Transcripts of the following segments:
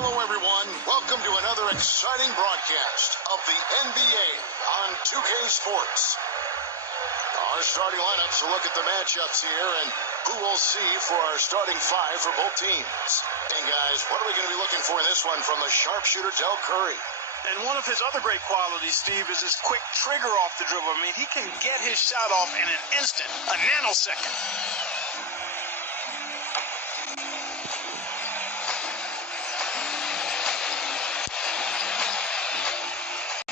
Hello, everyone. Welcome to another exciting broadcast of the NBA on 2K Sports. Our starting lineups will look at the matchups here and who we'll see for our starting five for both teams. And guys, what are we going to be looking for in this one from the sharpshooter Del Curry? And one of his other great qualities, Steve, is his quick trigger off the dribble. I mean, he can get his shot off in an instant, a nanosecond.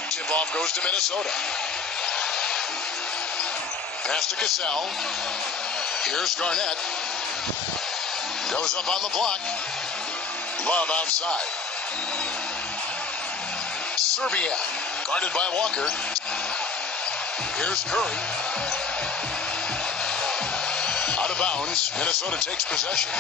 Tip-off goes to Minnesota. Pass to Cassell. Here's Garnett. Goes up on the block. Love outside. Serbia, guarded by Walker. Here's Curry. Out of bounds. Minnesota takes possession.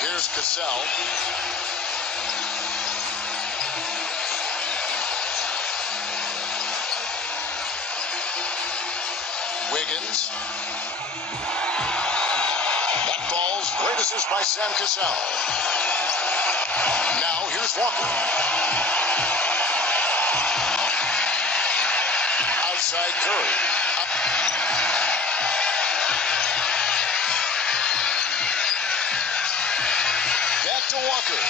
Here's Cassell. Wiggins. That ball's great assist by Sam Cassell. Now here's Walker. Outside Curry. Back to Walker.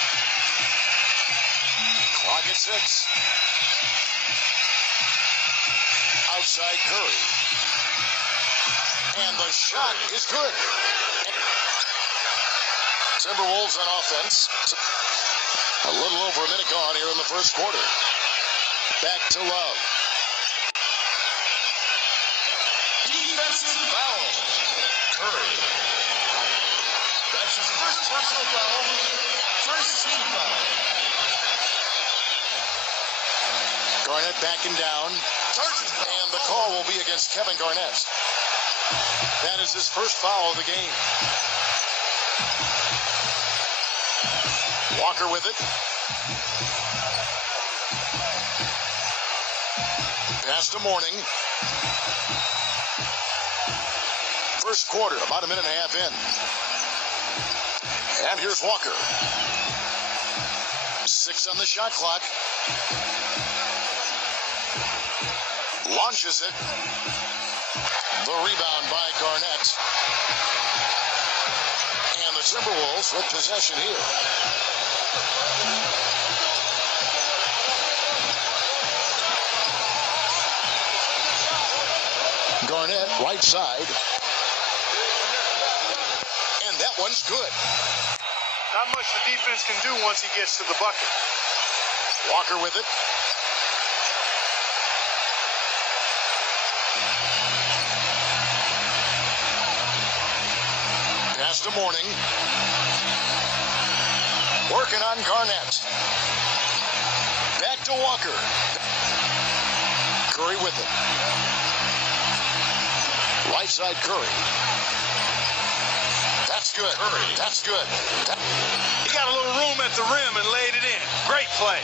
Clock at 6. Outside Curry. And the shot is good. Timberwolves on offense. A little over a minute gone here in the first quarter. Back to Love. Defensive foul. Curry. That's his first personal foul. First team foul. Garnett backing down. And the call will be against Kevin Garnett. That is his first foul of the game. Walker with it. Pass to Mourning. First quarter, about a minute and a half in. And here's Walker. 6 on the shot clock. Launches it. The rebound by Garnett. And the Timberwolves with possession here. Garnett, right side. And that one's good. Not much the defense can do once he gets to the bucket. Walker with it. Pass to Mourning. Working on Garnett. Back to Walker. Curry with it. Right side Curry. That's good. Curry. That's good. He got a little room at the rim and laid it in. Great play.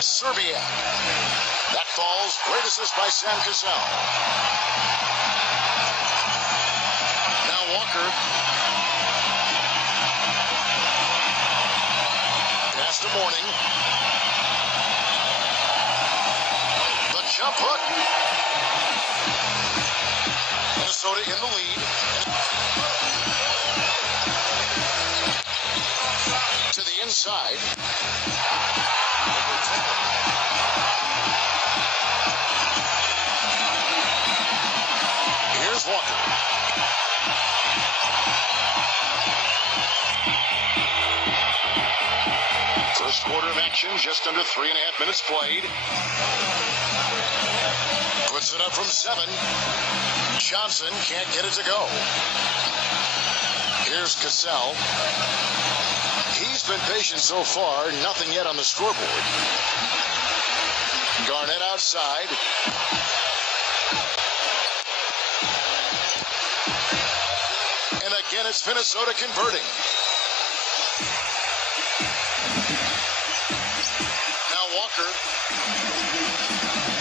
Serbia. That falls. Great assist by Sam Cassell. Walker. Pass to Mourning. The jump hook. Minnesota in the lead. To the inside. Here's Walker. First quarter of action, just under 3.5 minutes played. Puts it up from 7. Johnson can't get it to go. Here's Cassell. He's been patient so far, nothing yet on the scoreboard. Garnett outside. And again, it's Minnesota converting. Walker.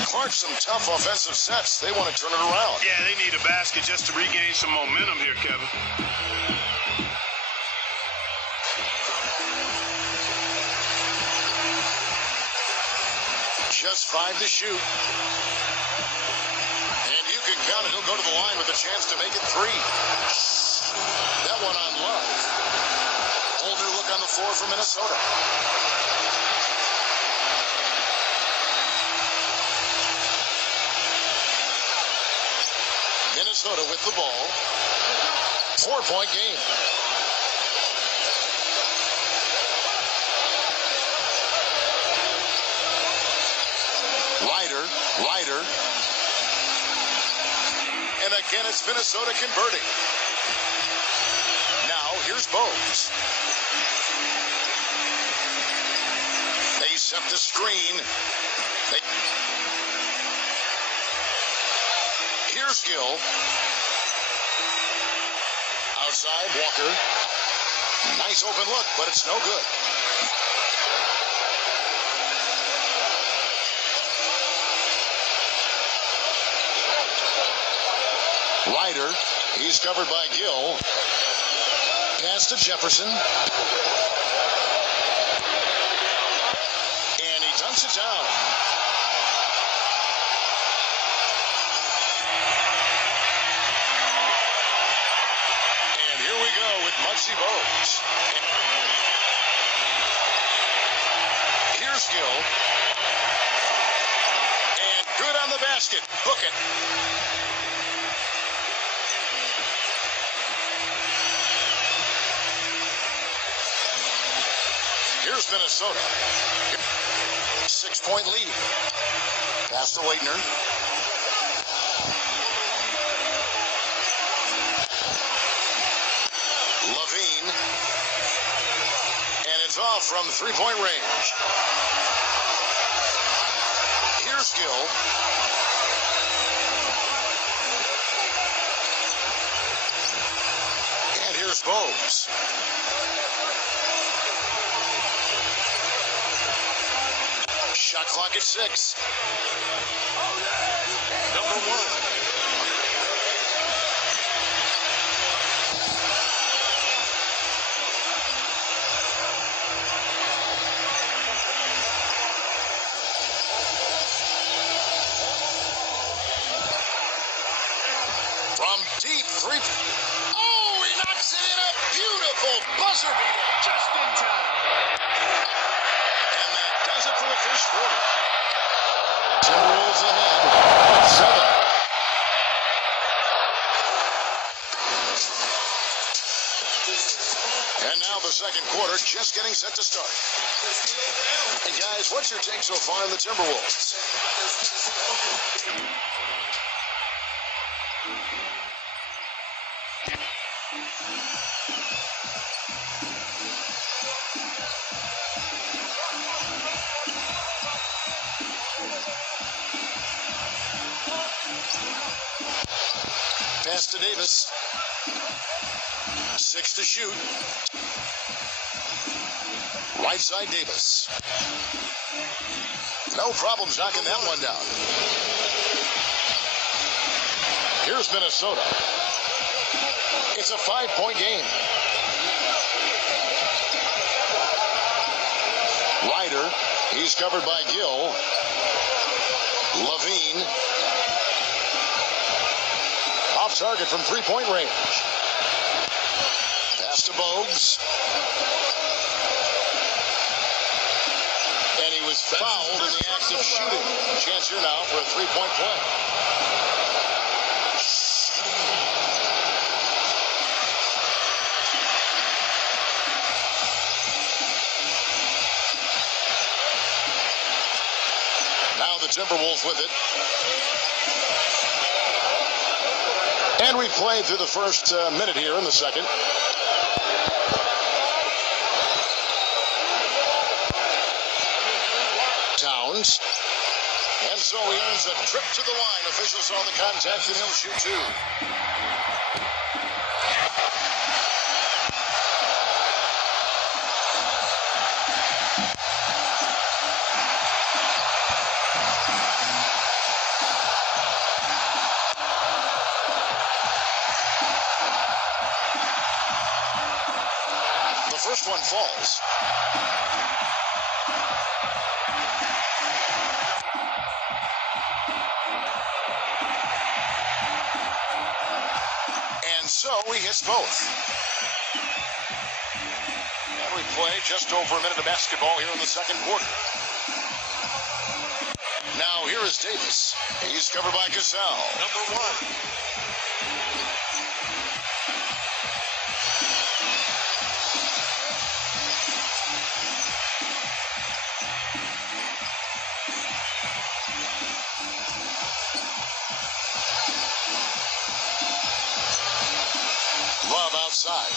Clark, some tough offensive sets. They want to turn it around. Yeah, they need a basket just to regain some momentum here, Kevin. Just 5 to shoot. And you can count it. He'll go to the line with a chance to make it 3. That one on Love. Whole new look on the floor for Minnesota. Minnesota with the ball. 4-point game. Ryder. And again, it's Minnesota converting. Now, here's Bogues. They set the screen. Here's Gill. Outside, Walker. Nice open look, but it's no good. Ryder, he's covered by Gill. Pass to Jefferson. And he dunks it down. And here we go with Muggsy Bogues. Here's Gill. And good on the basket. Book it. Here's Minnesota. 6-point lead. Pass to Leitner. Levine. And it's off from 3-point range. Here's Gill. And here's Bogues. Shot clock at 6. Number 1. From deep 3. Oh, he knocks it in. A beautiful buzzer beater. Just in time. And that does it for the first quarter. Timberwolves ahead. 7. And now the second quarter just getting set to start. And guys, what's your take so far on the Timberwolves? Pass to Davis. 6 to shoot. Right side Davis. No problems knocking that one down. Here's Minnesota. It's a 5-point game. Ryder, he's covered by Gill. Levine. Off target from 3-point range. Pass to Bogues. And he was fouled in the act of shooting. Chance here now for a 3-point play. Now the Timberwolves with it. And we played through the first minute here in the second. Towns. And so he earns a trip to the line. Officials saw the contact and he'll shoot 2. first one falls. And so he hits both. And we play just over a minute of basketball here in the second quarter. Now here is Davis. He's covered by Cassell. Number one. Love outside.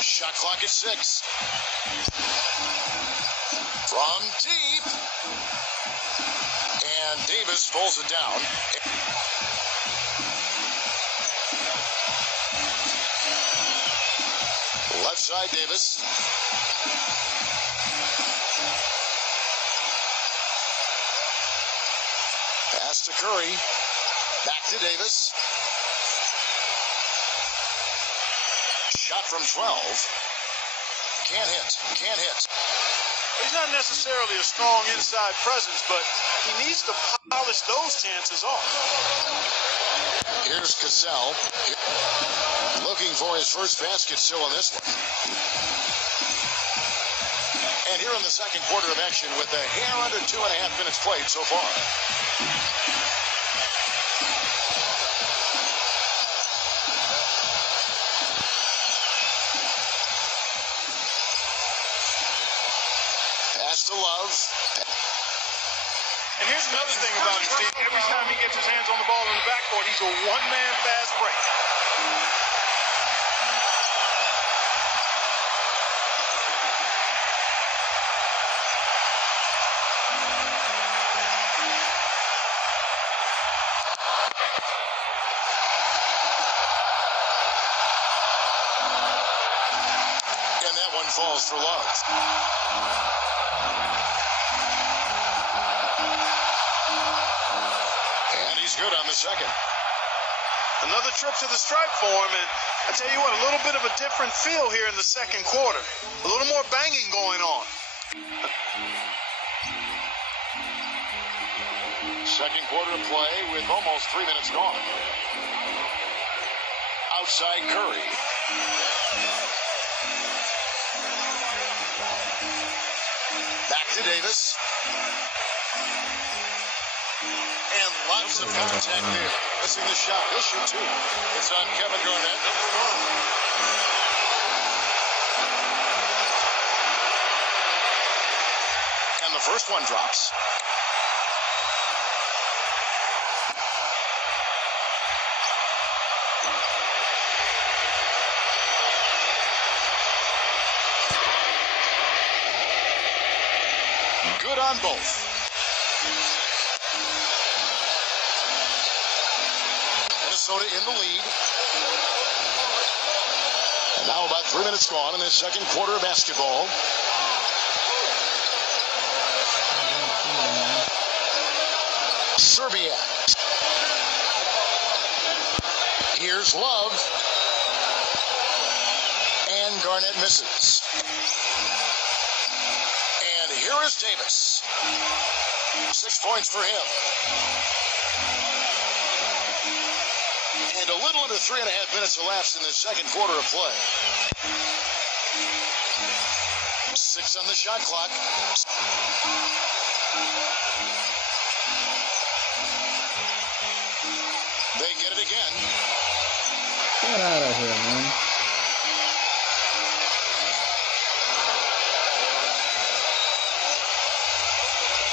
Shot clock at 6. From deep. And Davis pulls it down. Left side, Davis. Pass to Curry. Back to Davis. Shot from 12. Can't hit. He's not necessarily a strong inside presence, but he needs to polish those chances off. Here's Cassell. Looking for his first basket still in this one. And here in the second quarter of action with a hair under 2.5 minutes played so far. Pass to Love. And here's another thing about him, Steve. Every time he gets his hands on the ball in the backcourt, he's a one-man fast break. And that one falls for Love. And he's good on the second. Another trip to the stripe for him, and I tell you what, a little bit of a different feel here in the second quarter. A little more banging going on. Second quarter of play with almost 3 minutes gone. Outside Curry. Back to Davis. And lots of contact there. Missing the shot. He'll shoot two. It's on Kevin Garnett. And the first one drops. Good on both. Minnesota in the lead. And now about 3 minutes gone in this second quarter of basketball. Serbia. Here's Love. And Garnett misses. And here is Davis. 6 points for him. And a little under 3.5 minutes elapsed in the second quarter of play. 6 on the shot clock. They get it again. Get out of here, man.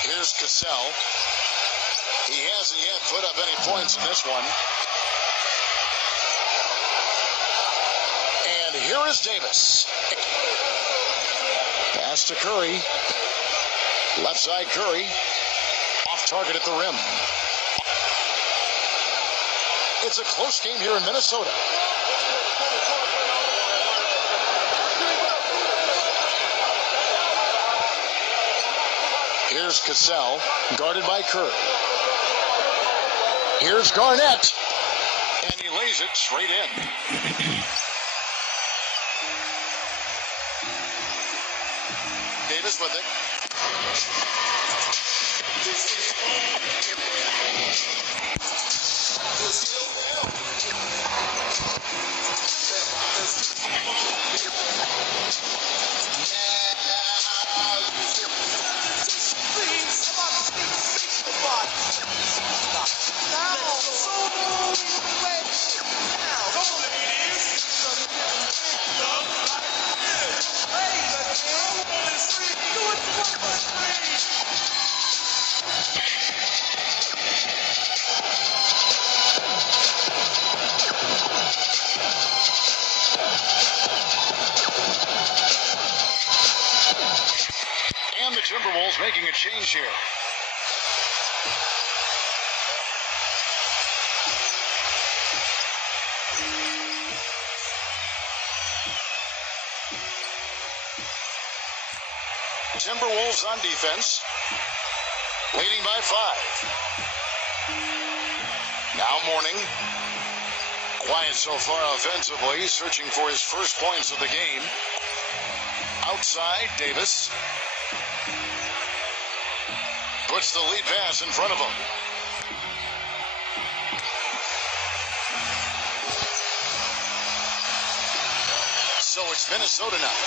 Here's Cassell. He hasn't yet put up any points in this one. And here is Davis. Pass to Curry. Left side Curry. Off target at the rim. It's a close game here in Minnesota. Here's Cassell, guarded by Curry. Here's Garnett. And he lays it straight in. Davis with it. And the Timberwolves making a change here. Timberwolves on defense, leading by 5. Now Mourning, quiet so far offensively, searching for his first points of the game. Outside, Davis puts the lead pass in front of him. So it's Minnesota now.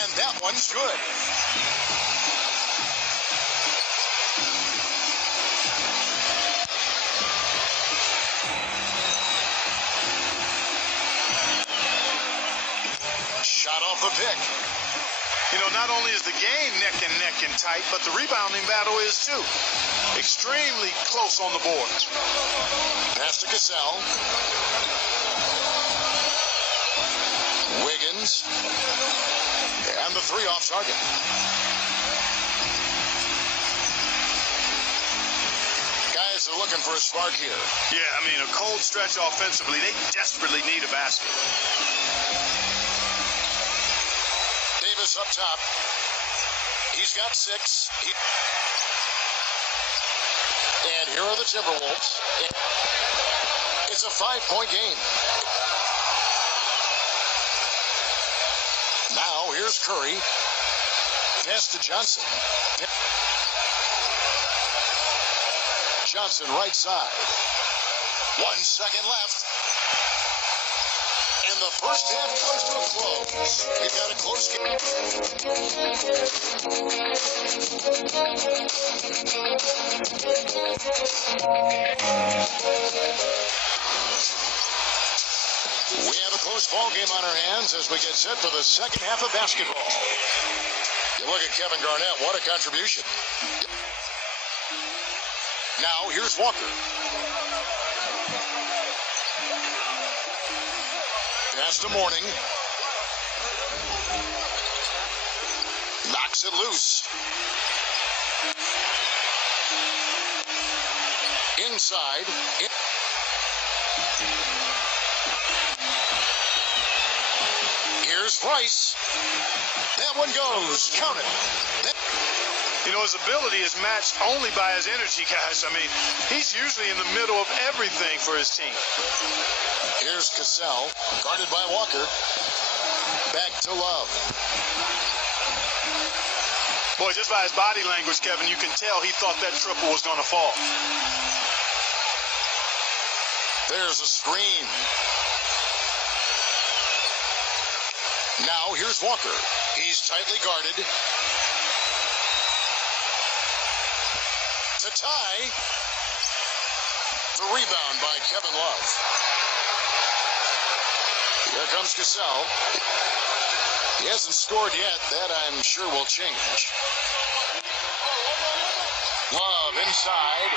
And that one's good. Shot off the pick. You know, not only is the game neck and tight, but the rebounding battle is too. Extremely close on the boards. Pass to Cassell. Wiggins. And the 3 off target. Guys are looking for a spark here. Yeah, I mean, a cold stretch offensively. They desperately need a basket. Davis up top. He's got 6. And here are the Timberwolves. It's a 5-point game. Now here's Curry. Pass to Johnson. Johnson right side. 1 second left. And the first half comes to a close. We've got a close game. We have a close ball game on our hands as we get set for the second half of basketball. You look at Kevin Garnett, what a contribution. Now here's Walker. Pass to Mourning. Knocks it loose. Inside. Here's Price. That one goes. Count it. You know, his ability is matched only by his energy, guys. I mean, he's usually in the middle of everything for his team. Here's Cassell, guarded by Walker. Back to Love. Boy, just by his body language, Kevin, you can tell he thought that triple was going to fall. There's a screen. Now here's Walker. He's tightly guarded. To tie. The rebound by Kevin Love. Here comes Cassell. He hasn't scored yet. That, I'm sure, will change. Love inside.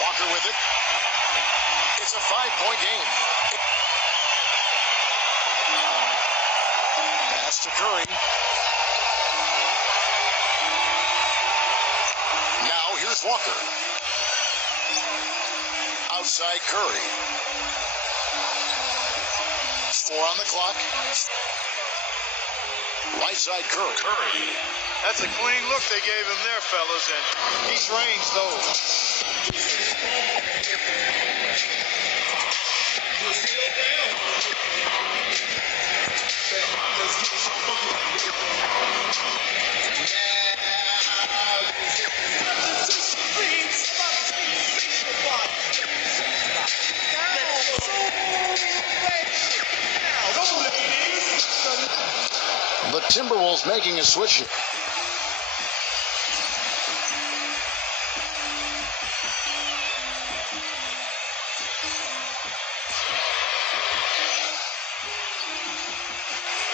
Walker with it. It's a 5-point game. Pass to Curry. Now here's Walker. Outside Curry. 4 on the clock. Right side Curry. That's a clean look they gave him there, fellas, and he drains those. Timberwolves making a switch here.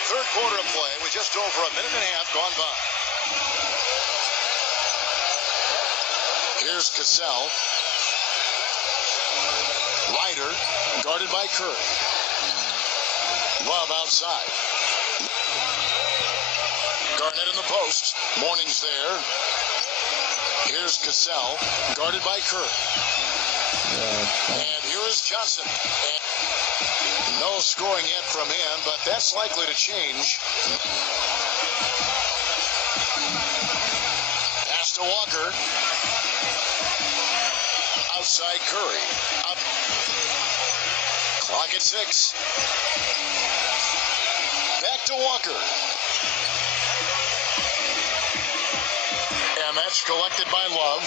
Third quarter of play with just over a minute and a half gone by. Here's Cassell. Ryder, guarded by Curry. Love outside. Garnett in the post. Morning's there. Here's Cassell, guarded by Curry. And here is Johnson. And no scoring yet from him, but that's likely to change. Pass to Walker. Outside Curry. Up. Clock at 6. Back to Walker. And that's collected by Love.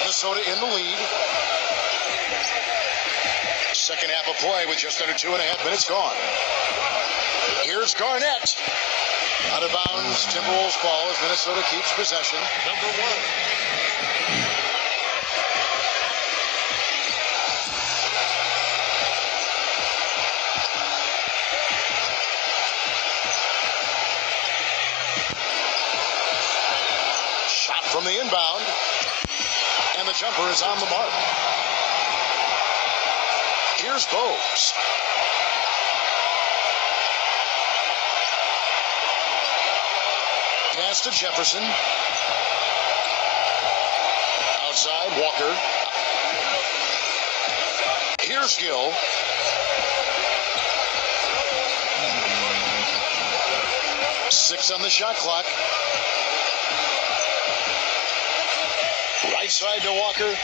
Minnesota in the lead. Second half of play with just under 2.5 minutes gone. Here's Garnett. Out of bounds, Timberwolves ball as Minnesota keeps possession. Number 1. From the inbound, and the jumper is on the mark. Here's Bogues. Pass to Jefferson. Outside, Walker. Here's Gill. Six on the shot clock. Right side to Walker.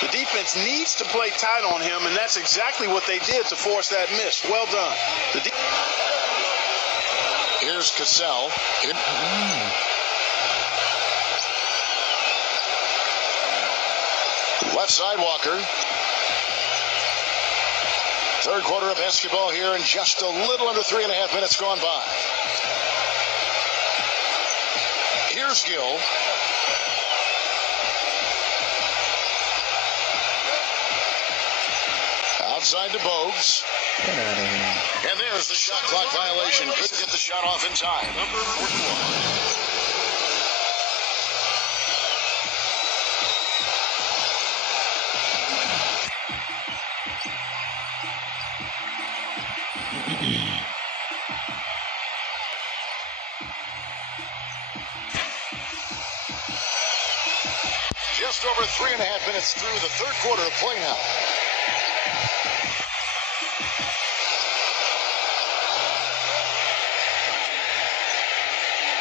The defense needs to play tight on him, and that's exactly what they did to force that miss. Well done. Here's Cassell. Left side Walker. Third quarter of basketball here, and just a little under 3.5 minutes gone by. Here's Gill. Outside to Bogues. And there's the shot clock violation. Couldn't get the shot off in time. Number 41. Just over 3.5 minutes through the third quarter of play now.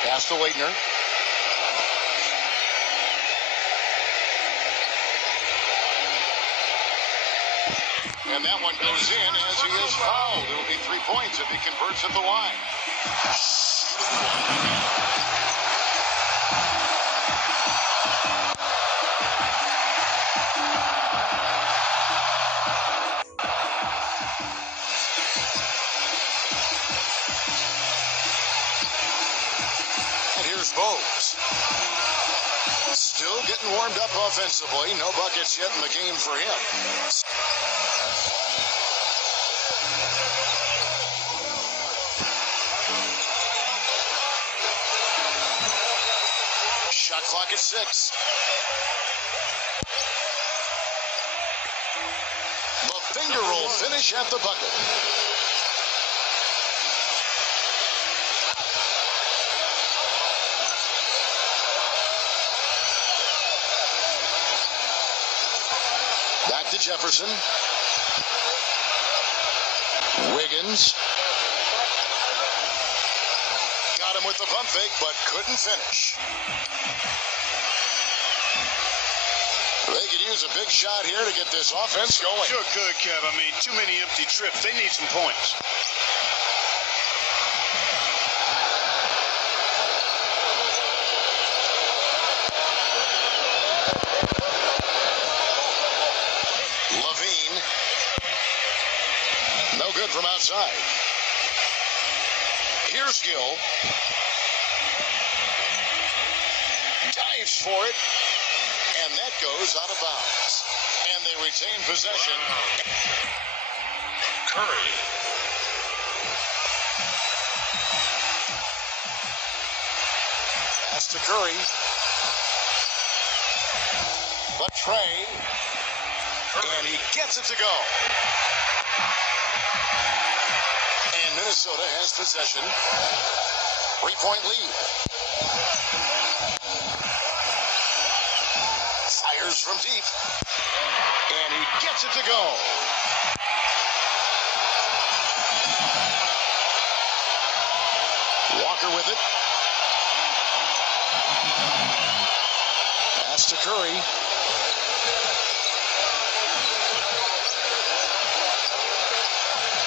Pass to Leitner. And that one goes in as he is fouled. It'll be 3 points if he converts at the line. Bogues. Still getting warmed up offensively. No buckets yet in the game for him. Shot clock at 6. The finger roll finish at the bucket. Back to Jefferson. Wiggins. Got him with the pump fake, but couldn't finish. They could use a big shot here to get this offense going. Sure could, Kev. I mean, too many empty trips. They need some points. From outside. Here's Gill. Dives for it. And that goes out of bounds. And they retain possession. Curry. Pass to Curry. But Trey. And he gets it to go. And Minnesota has possession. 3-point lead. Fires from deep. And he gets it to go. Walker with it. Pass to Curry.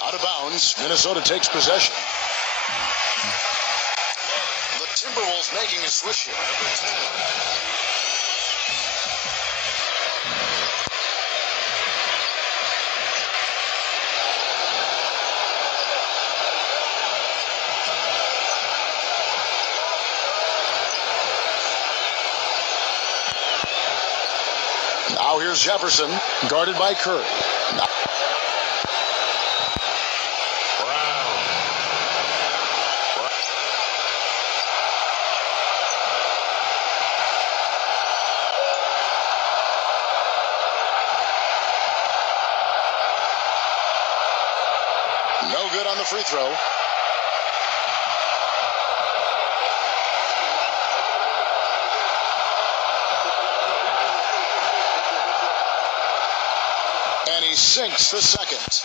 Out of bounds. Minnesota takes possession. The Timberwolves making a switch here. Now here's Jefferson, guarded by Curry. No good on the free throw. And he sinks the second.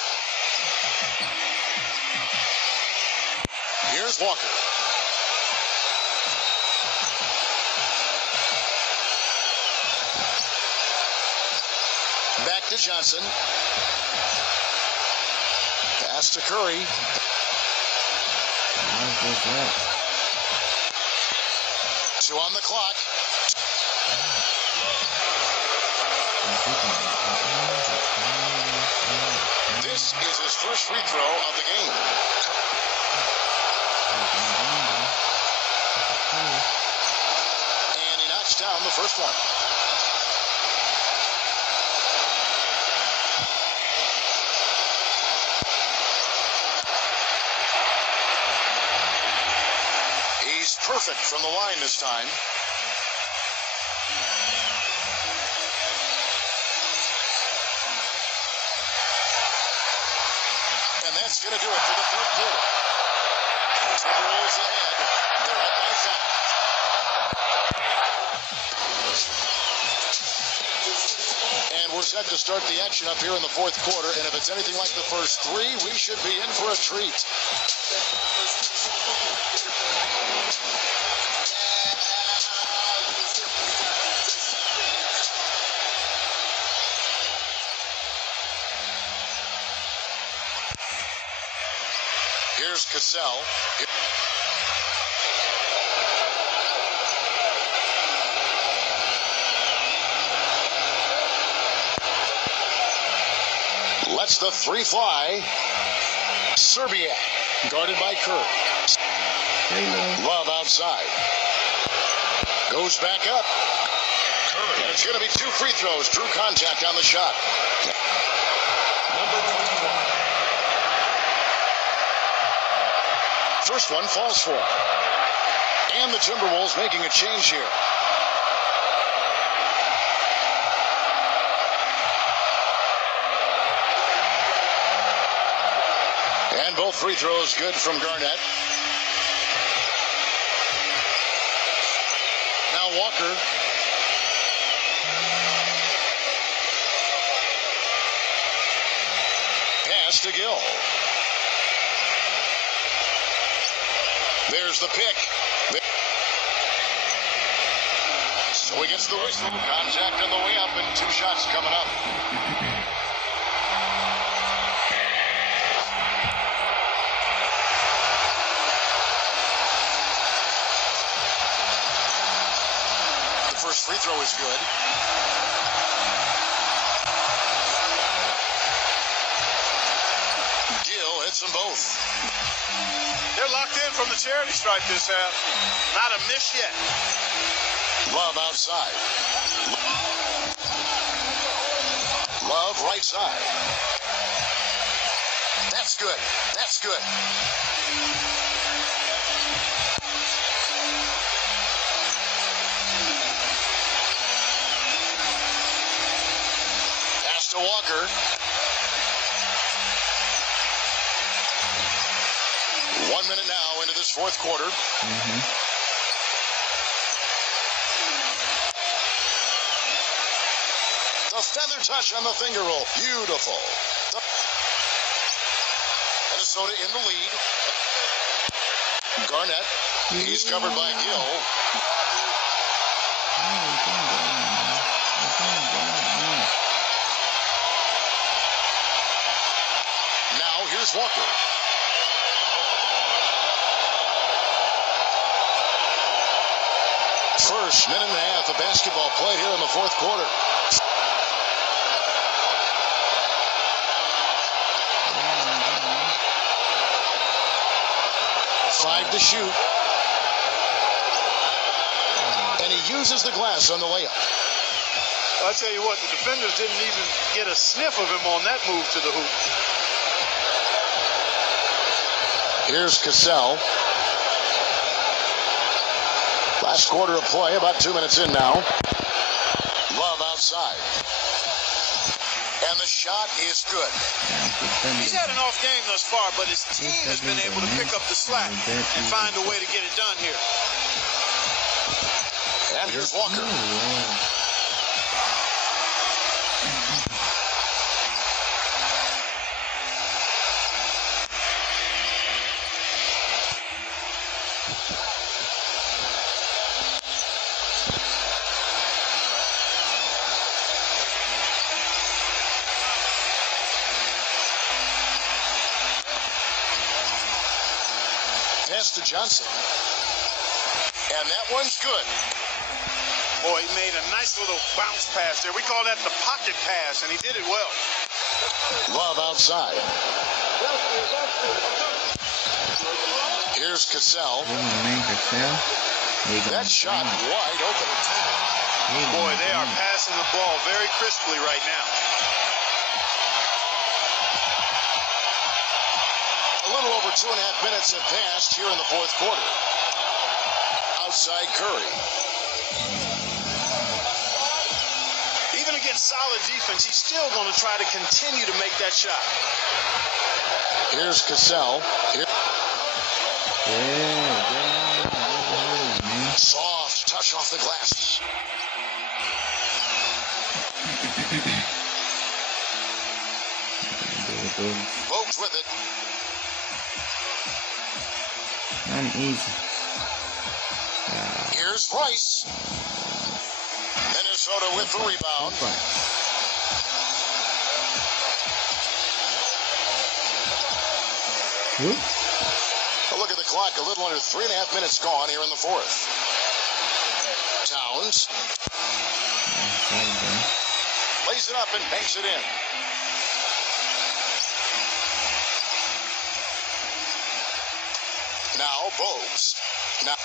Here's Walker. Back to Johnson. Pass to Curry. Two on the clock. This is his first free throw of the game. And he knocks down the first one. He's perfect from the line this time. And that's going to do it for the third quarter. Timberwolves ahead. They're up by 5. And we're set to start the action up here in the fourth quarter. And if it's anything like the first three, we should be in for a treat. Here's Cassell. Lets the three fly. Serbia, guarded by Kerr. Love outside. Goes back up. And it's going to be two free throws. Drew contact on the shot. Number 21. First one falls for. And the Timberwolves making a change here. And both free throws good from Garnett. Now Walker. Pass to Gill. There's the pick. So he gets the whistle. Contact on the way up and two shots coming up. The first free throw is good. Gill hits them both. They're locked in for from the charity stripe this half. Not a miss yet. Love outside. Love right side. That's good. That's good. Pass to Walker. One minute now into this fourth quarter. The feather touch on the finger roll. Beautiful. Minnesota in the lead. Garnett. He's covered by Gill. Now here's Walker. First minute and a half of basketball played here in the fourth quarter. Five to shoot. And he uses the glass on the layup. I'll tell you what, the defenders didn't even get a sniff of him on that move to the hoop. Here's Cassell. Last quarter of play, about 2 minutes in now. Love outside. And the shot is good. He's had an off game thus far, but his team has been able to pick up the slack and find a way to get it done here. And here's Walker. Pass to Johnson. And that one's good. Boy, he made a nice little bounce pass there. We call that the pocket pass, and he did it well. Love outside. Here's Cassell. That shot wide open. Boy, they are passing the ball very crisply right now. A little over 2.5 minutes have passed here in the fourth quarter. Outside Curry. Even against solid defense, he's still going to try to continue to make that shot. Here's Cassell. Soft touch off the glass. Folks with it. Easy. Here's Price. Minnesota with the rebound. A look at the clock. A little under 3.5 minutes gone here in the fourth. Towns. Lays it up and banks it in. Now Bogues. Now.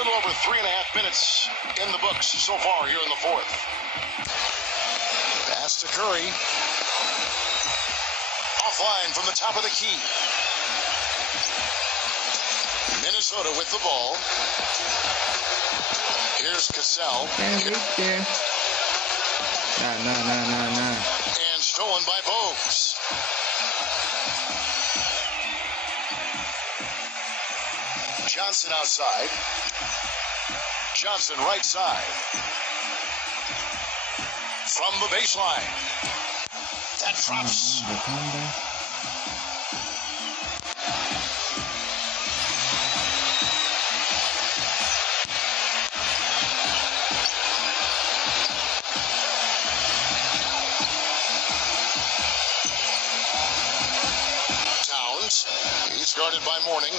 Over 3.5 minutes in the books so far here in the fourth. Pass to Curry. Offline from the top of the key. Minnesota with the ball. Here's Cassell. Nah. And stolen by Bogues. Johnson outside. Johnson right side. From the baseline. That drops. Towns. He's guarded by Mourning.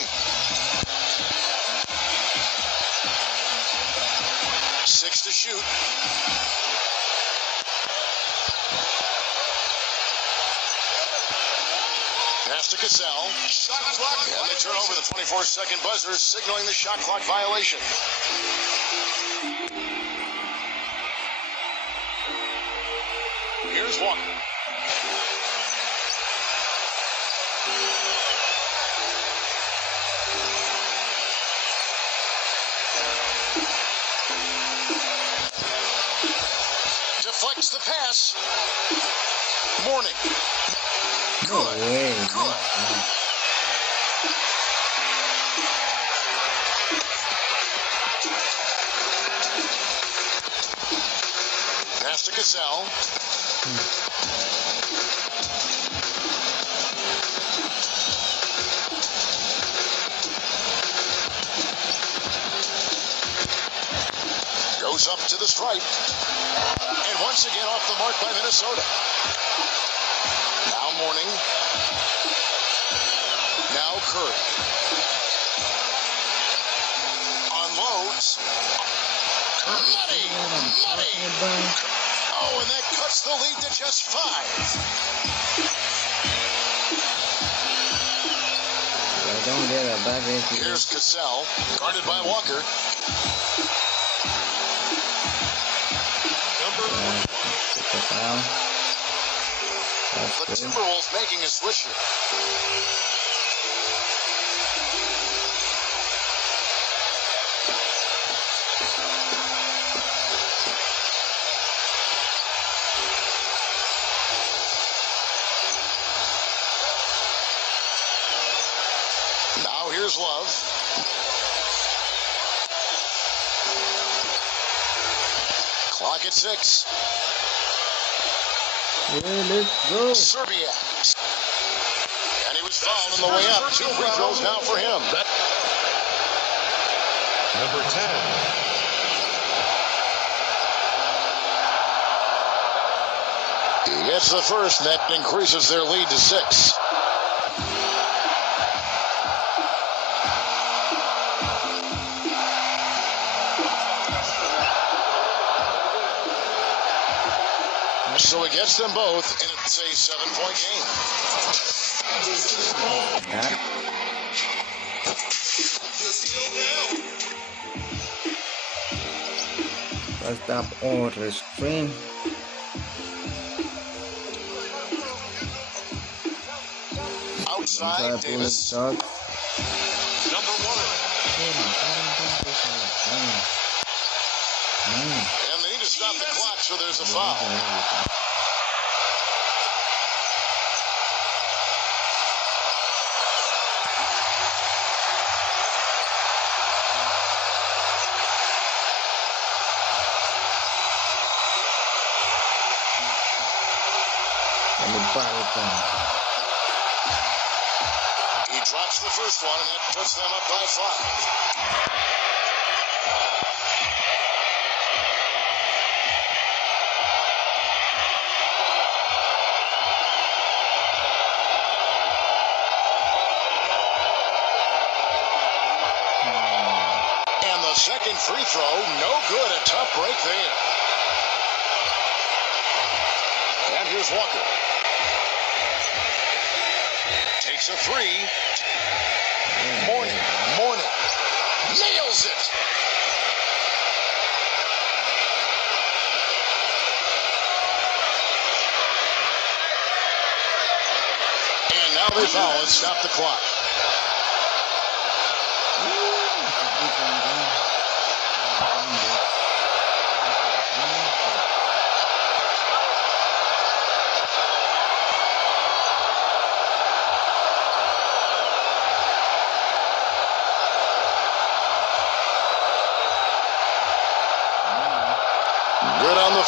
6 to shoot. Pass to Cassell. Shot clock. And they turn over the 24-second buzzer, signaling the shot clock violation. Here's Walker. Deflects the pass. Mourning. No way. Good. Pass to Cassell. Goes up to the stripe. And once again off the mark by Minnesota. Now Mourning. Now Curry. Unloads. Money! Oh, and that cuts the lead to just 5. I don't get a bad rating. Here's Cassell, guarded by Walker. The Timberwolves making a switch here. Now here's Love. Clock at 6. Yeah, let's go. Serbia. And he was fouled on the way up. 2 free throws now for him. Number 10. He gets the first, and that increases their lead to 6. So it gets them both, and it's a 7-point game. Yeah. First up on the screen. Outside, Davis. Number 1. And they need to stop the clock, so there's a foul. He drops the first one, and that puts them up by 5. And the second free throw, no good. A tough break there. And here's Walker. Takes a 3. Mourning. Nails it. And now they foul and stop the clock.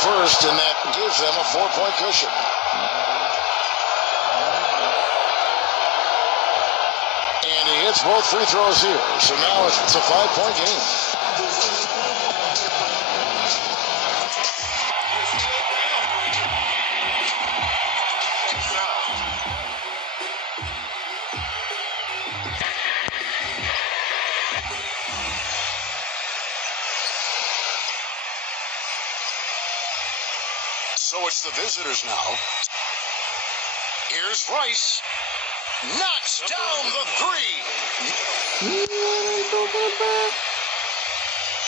first, and that gives them a 4-point cushion. And he hits both free throws here. So now it's a 5-point game. So it's the visitors now. Here's Rice. Knocks down the three.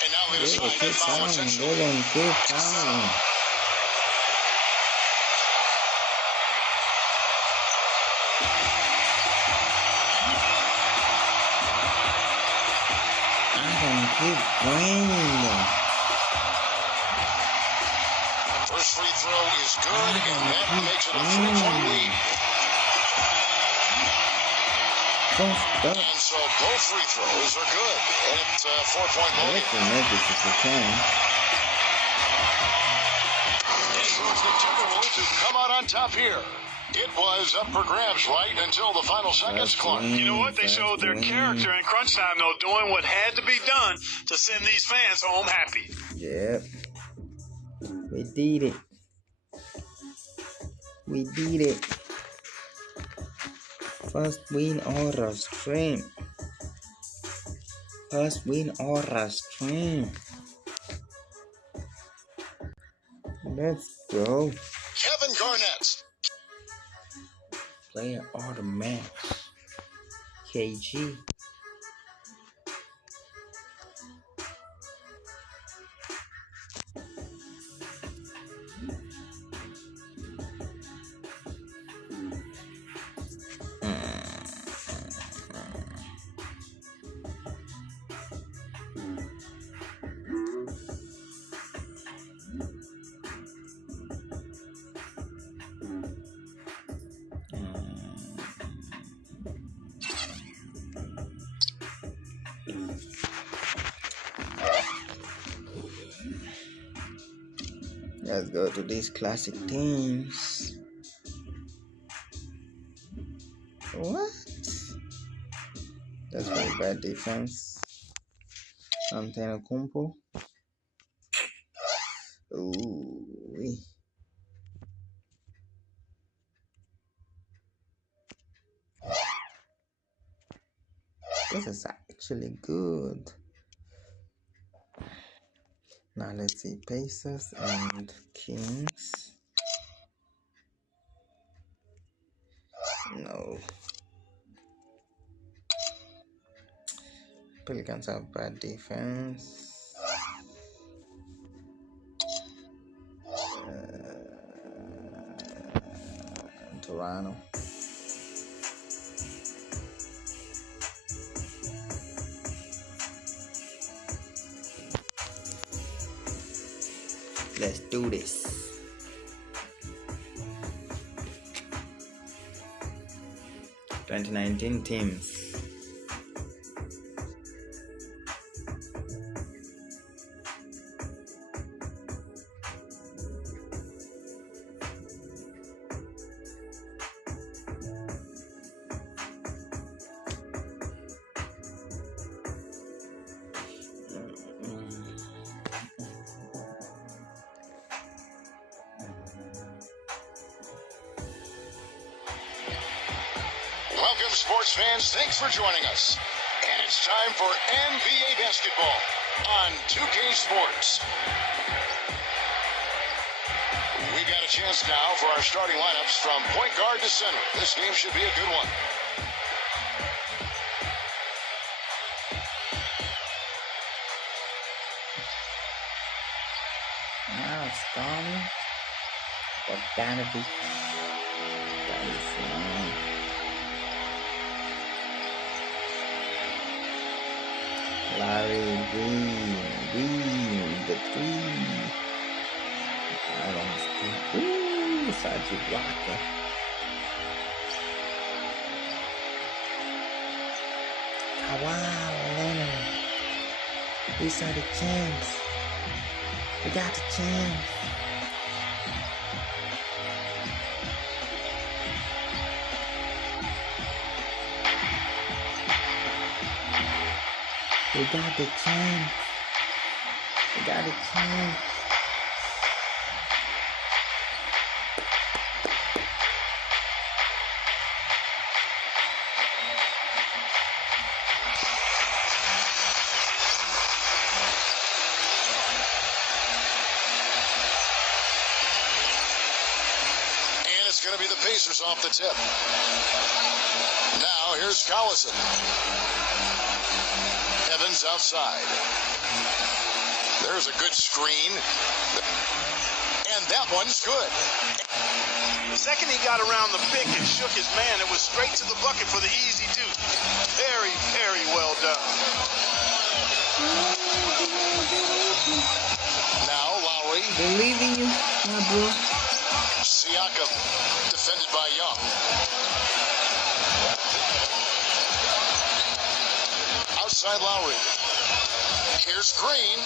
And now they decide to foul intentionally. First free throw is good, and that makes it a 3-point lead. And so both free throws are good, and it's a 4-point ball game. And it's the Timberwolves who come out on top here. It was up for grabs right until the final seconds, Clark. You know what? They showed their character in crunch time, though, doing what had to be done to send these fans home happy. Yep. We did it. We did it. First win on the stream. First win on the stream. Let's go. Kevin Garnett. Player of the match. KG. Let's go to these classic teams. What? That's very bad defense. Antetokounmpo. Ooh. This is actually good. Now let's see, Pacers and Kings. No. Pelicans have bad defense. Toronto. Let's do this. (2019) teams. Welcome, sports fans. Thanks for joining us. And it's time for NBA basketball on 2K Sports. We've got a chance now for our starting lineups from point guard to center. This game should be a good one. Now it's Stormy. Bogdanovic. Larry Green, the three. I don't see. Ooh, Serge Ibaka. Kawhi Leonard. These are the champs. We got the chance. We got the chance. We got a chance. Going to be the Pacers off the tip. Now here's Collison. Evans outside. There's a good screen. And that one's good. The second he got around the pick and shook his man, it was straight to the bucket for the easy deuce. Very, very well done. Now Lowry. Believe in you, my bro. Siakam, defended by Young. Outside Lowry. Here's Green.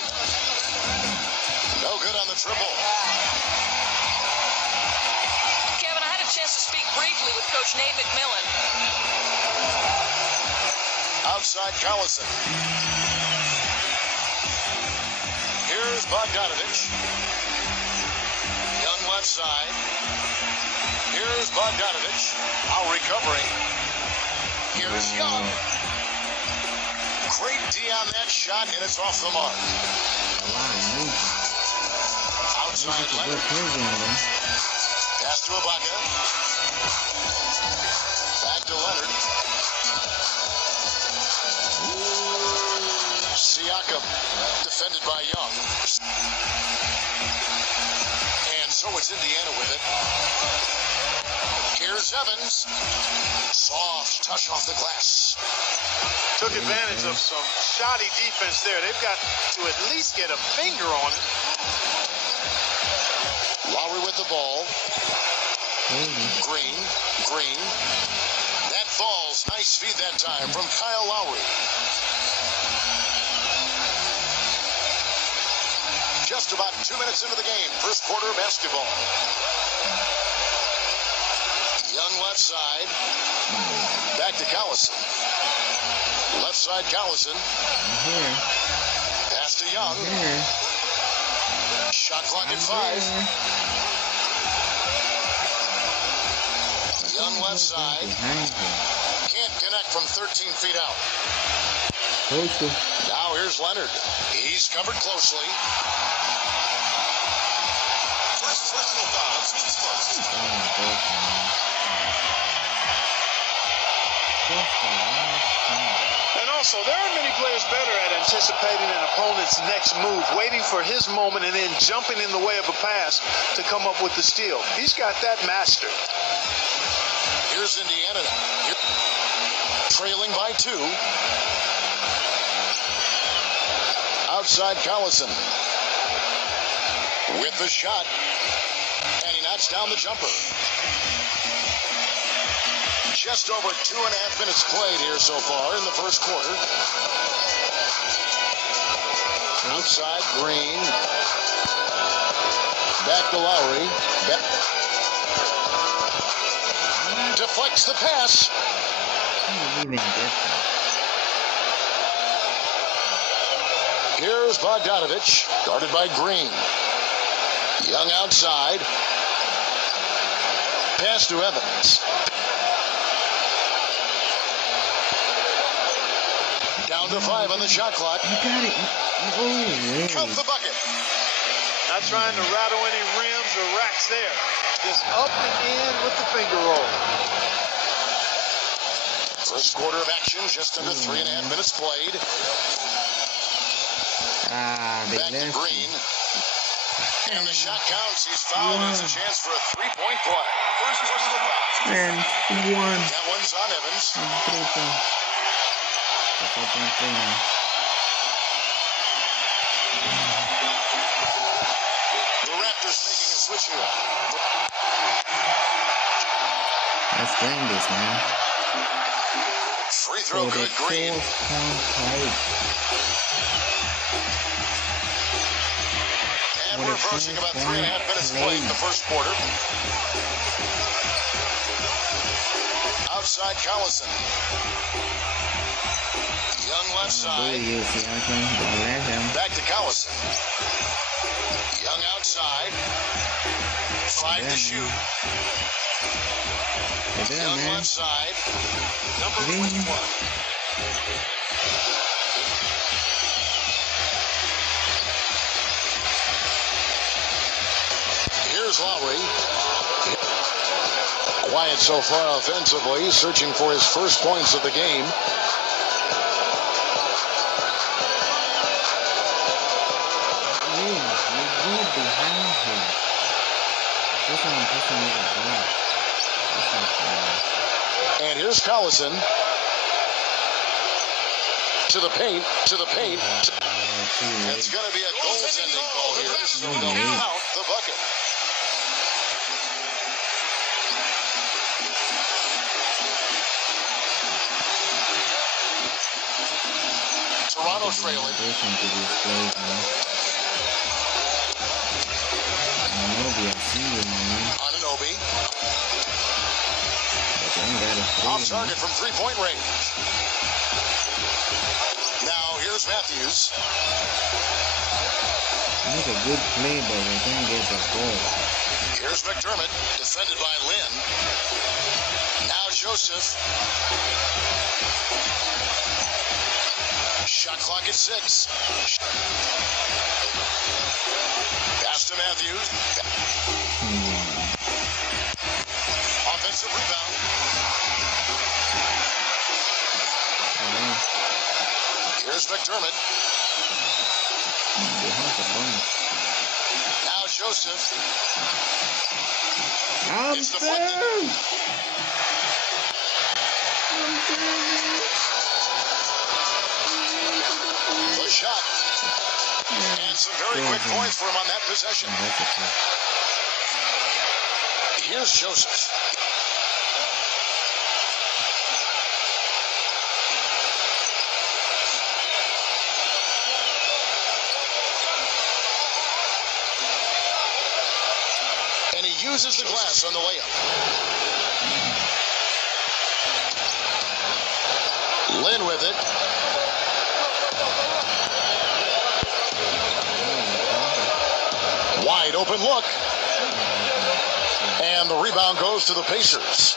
No good on the triple. Kevin, I had a chance to speak briefly with Coach Nate McMillan. Outside Collison. Here's Bogdanovich. Young left side. Here's Bogdanovich. Now recovering. Here's Young. Great D on that shot, and it's off the mark. Outside Leonard. Pass to Ibaka. Back to Leonard. Siakam, defended by Young. And so it's Indiana with it. Here's Evans. Soft touch off the glass. Took advantage of some shoddy defense there. They've got to at least get a finger on it. Lowry with the ball. Green. That falls. Nice feed that time from Kyle Lowry. Just about 2 minutes into the game. First quarter basketball. Young left side. Back to Collison. Left side Collison. Pass to Young. Shot clock at 5. Young left side. Can't connect from 13 feet out. Now here's Leonard. He's covered closely. First personal foul. Team's first. And also, there are many players better at anticipating an opponent's next move, waiting for his moment and then jumping in the way of a pass to come up with the steal. He's got that mastered. Here's Indiana. Trailing by 2. Outside Collison. With the shot. And he knocks down the jumper. Just over 2.5 minutes played here so far in the first quarter. Outside Green. Back to Lowry. Deflects the pass. Here's Bogdanovich, guarded by Green. Young outside. Pass to Evans. Down to 5 on the shot clock. You got it. Oh, Count the bucket. Not trying to rattle any rims or racks there. Just up and in with the finger roll. First quarter of action, just under 3.5 minutes played. Back to Green. And the shot counts. He's fouled. There's a chance for a 3-point play. First personal foul. And 1. That one's on Evans. The Raptors making a switch here. Let's bring this, man. Free throw good, Green. And we're approaching about 3.5 minutes played in the first quarter. Outside Collison. Young left side. You see, don't let him. Back to Collison. Young outside. 5 to shoot. Good Young man. left side. Number Green. 21. Here's Lowry. Quiet so far offensively, searching for his first points of the game. You go behind him. This one is a ball. This one's And here's Collison. To the paint, to the paint. too late. It's going to be a goaltending call here, so Too they'll late. count the bucket. Toronto trailing. Listen to these plays, man. Maybe I see you, man. Anunoby. But I ain't got a play, Off man. target from three-point range. Now here's Matthews. Make a good play, but I can't get the ball. Here's McDermott, defended by Lynn. Now Joseph. Shot clock at 6. Pass to Matthews. Offensive rebound. Here's McDermott. Behind the bunch. Now Joseph. I'm It's deflected. down! The shot. And some very quick points for him on that possession. That's okay. Here's Joseph. And he uses the glass on the layup. Lynn with it. Wide open look. And the rebound goes to the Pacers.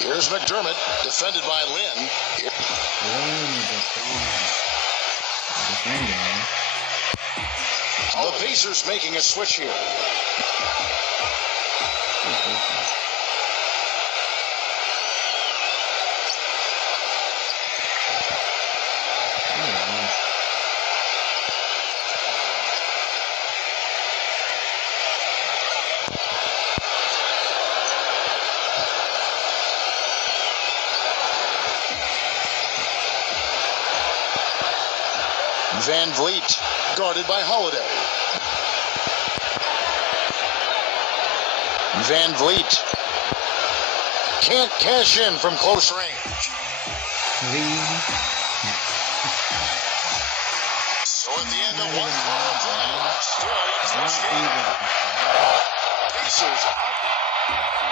Here's McDermott, defended by Lynn. Lane is a problem. Defending, man. The Pacers making a switch here. Good defense. Oh, man. Van Vliet, guarded by Holiday. Van Vliet can't cash in from close range. So at the end of one quarter of play, still a close Not game. even. Pacers out.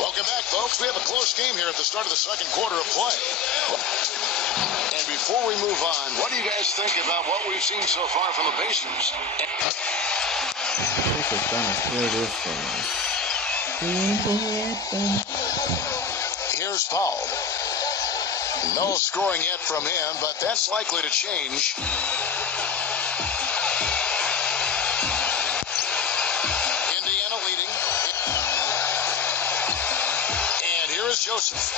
Welcome back, folks. We have a close game here at the start of the second quarter of play. And before we move on, what do you guys think about what we've seen so far from the Pacers? This is gonna steal this from us. Here's Paul. No scoring yet from him, but that's likely to change. Indiana leading. And here is Joseph.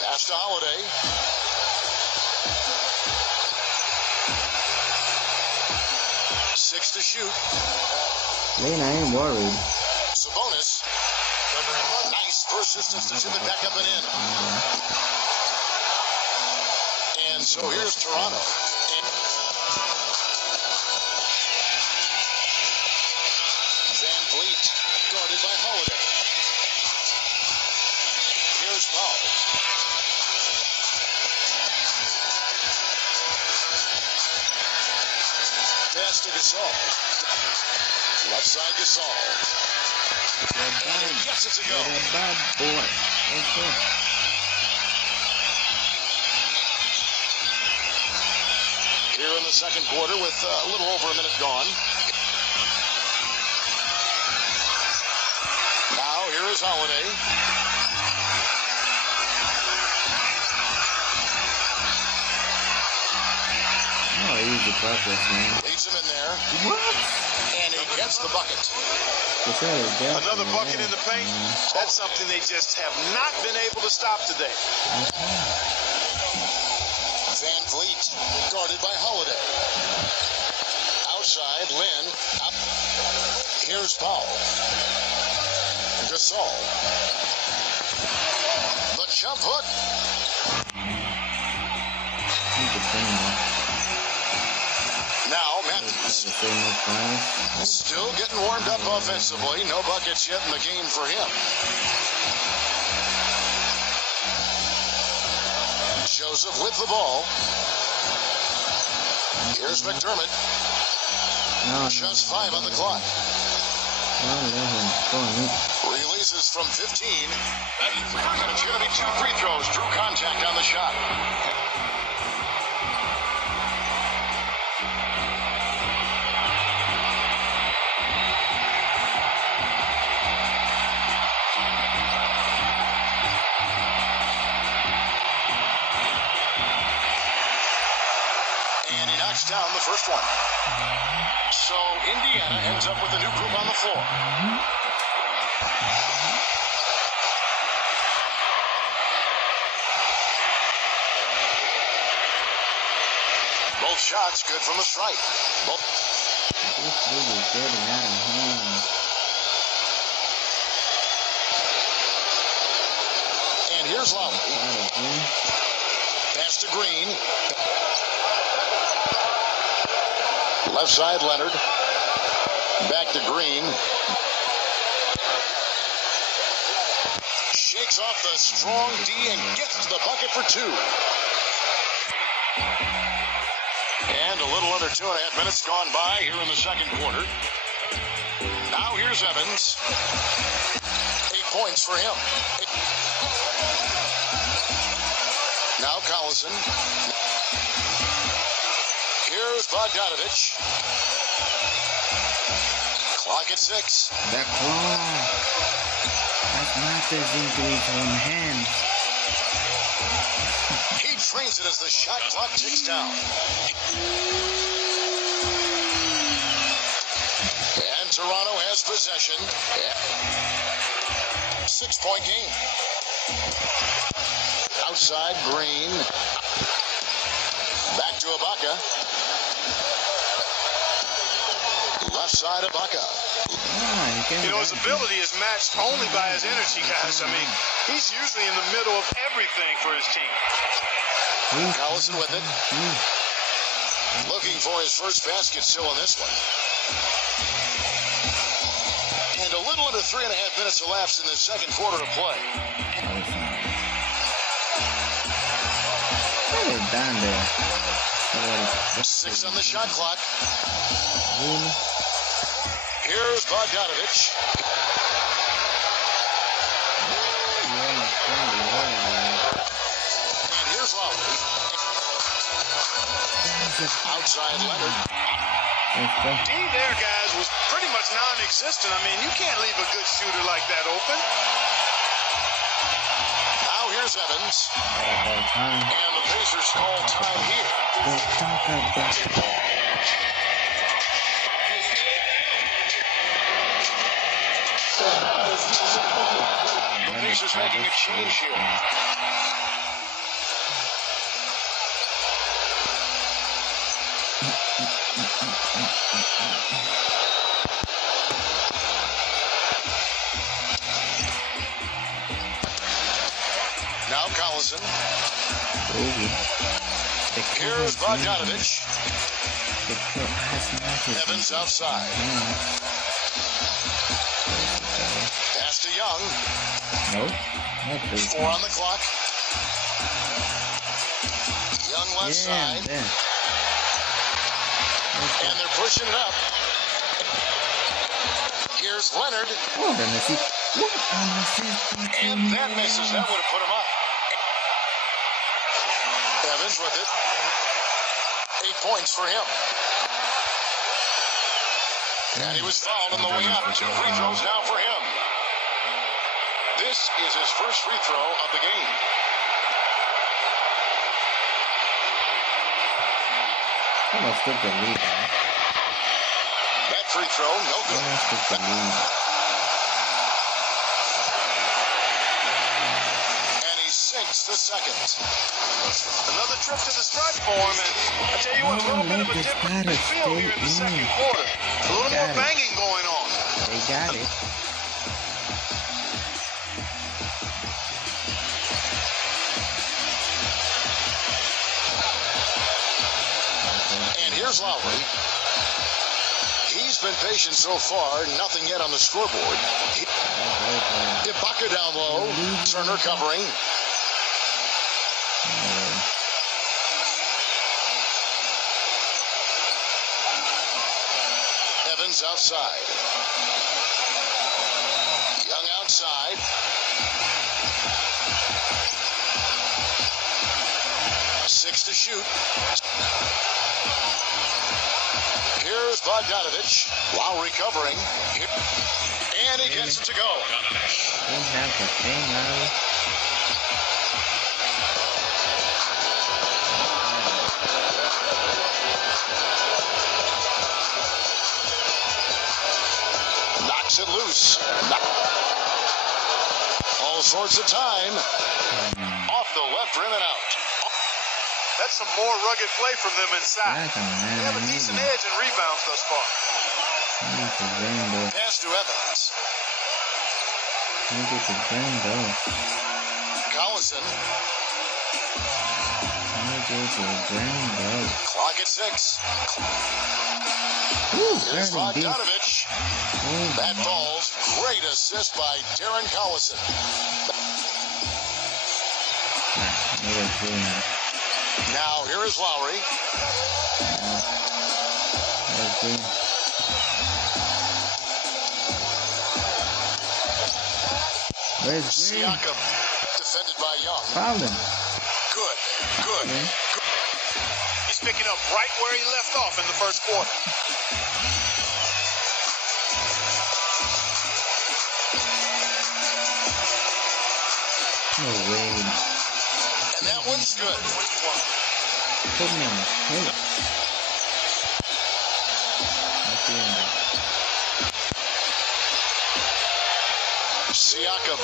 Pass to Holiday. Six to shoot. Lane, I ain't worried. Sabonis. Nice first distance to tip it back up and in. And so here's Toronto. Van Vliet, guarded by Holiday. Here's Paul. pass to Gasol. Left side Gasol. And yes, it's a go. Bad boy. Let's go. Here in the second quarter with a little over a minute gone. Now here is Holiday. Oh, easy progress, man. Leads him in there. What? And he gets the bucket. Another bucket in the paint. That's something they just have not been able to stop today. Van Vliet guarded by Holiday. Outside, Lynn. Up. Here's Powell. Gasol. The jump hook. Now Matthews. Still getting warmed up offensively. No buckets yet in the game for him. Joseph with the ball. Here's McDermott. Just 5 on the clock. Releases from 15. And it's going to be 2 free throws. Drew contact on the shot. Down the first one. So Indiana ends up with a new group on the floor. Both shots good from the stripe. This really getting out of hand. And here's Lowry. Pass to Green. Left side, Leonard. Back to Green. Shakes off the strong D and gets to the bucket for 2. And a little under 2.5 minutes gone by here in the second quarter. Now here's Evans. 8 points for him. Now Collison. Here's Bogdanovich. Clock at 6. That claw. That matters into his own hands. He trains it as the shot clock ticks down. And Toronto has possession. 6-point game. Outside, Green. Back to Ibaka. Left side, Ibaka. You know, his ability is matched only by his energy, guys. I mean, he's usually in the middle of everything for his team. Collison with it. Looking for his first basket still in this one. And a little under 3.5 minutes elapsed in the second quarter of play. Down there. 6 on the shot clock. Really? Here's Bogdanovich. And here's Lowry. Outside Leonard. D there, guys, was pretty much non-existent. I mean, you can't leave a good shooter like that open. Now here's Evans. And the Pacers call time here. The Pacers making a change here. Now Collison. Here's Bogdanovich. Evans outside. Pass to Young. Nope. 4 on the clock. Young left side. There. And they're pushing it up. Here's Leonard. What an assist. What an assist. And that misses. That would have put him up. Evans with it. 8 points for him. And he was fouled on the way up. 2 free throws now for him. This is his first free throw of the game. Almost took the lead. That free throw, no good. Almost took the lead. And he sinks the second. Another trip to the stripe for him, and I tell you what, a little bit of a different feel here in the second quarter. A little more banging going on. They got it. And here's Lowry. He's been patient so far. Nothing yet on the scoreboard. Ibaka down low. Turner covering. Evans outside. Young outside. Six to shoot. Here's Bogdanovich. Lowry covering. And he gets it to go. Don't have the thing now. Knocks it loose. All sorts of time. Off the left rim and out. That's some more rugged play from them inside. That's a man. They have a decent edge in rebounds thus far. Need to drain those. Pass to Evans. Need to drain those. Collison. Need to drain those. Clock at 6. Ooh, Here's very deep. Bogdanovich. Oh, That falls. Great assist by Darren Collison. never doing it. Now here is Lowry. Okay. Where's Green? Siakam. Defended by Young. Foul him. Good. Good. Okay. He's picking up right where he left off in the first quarter. No way. And that one's good. Put me on the plate. Not doing that. Siakam.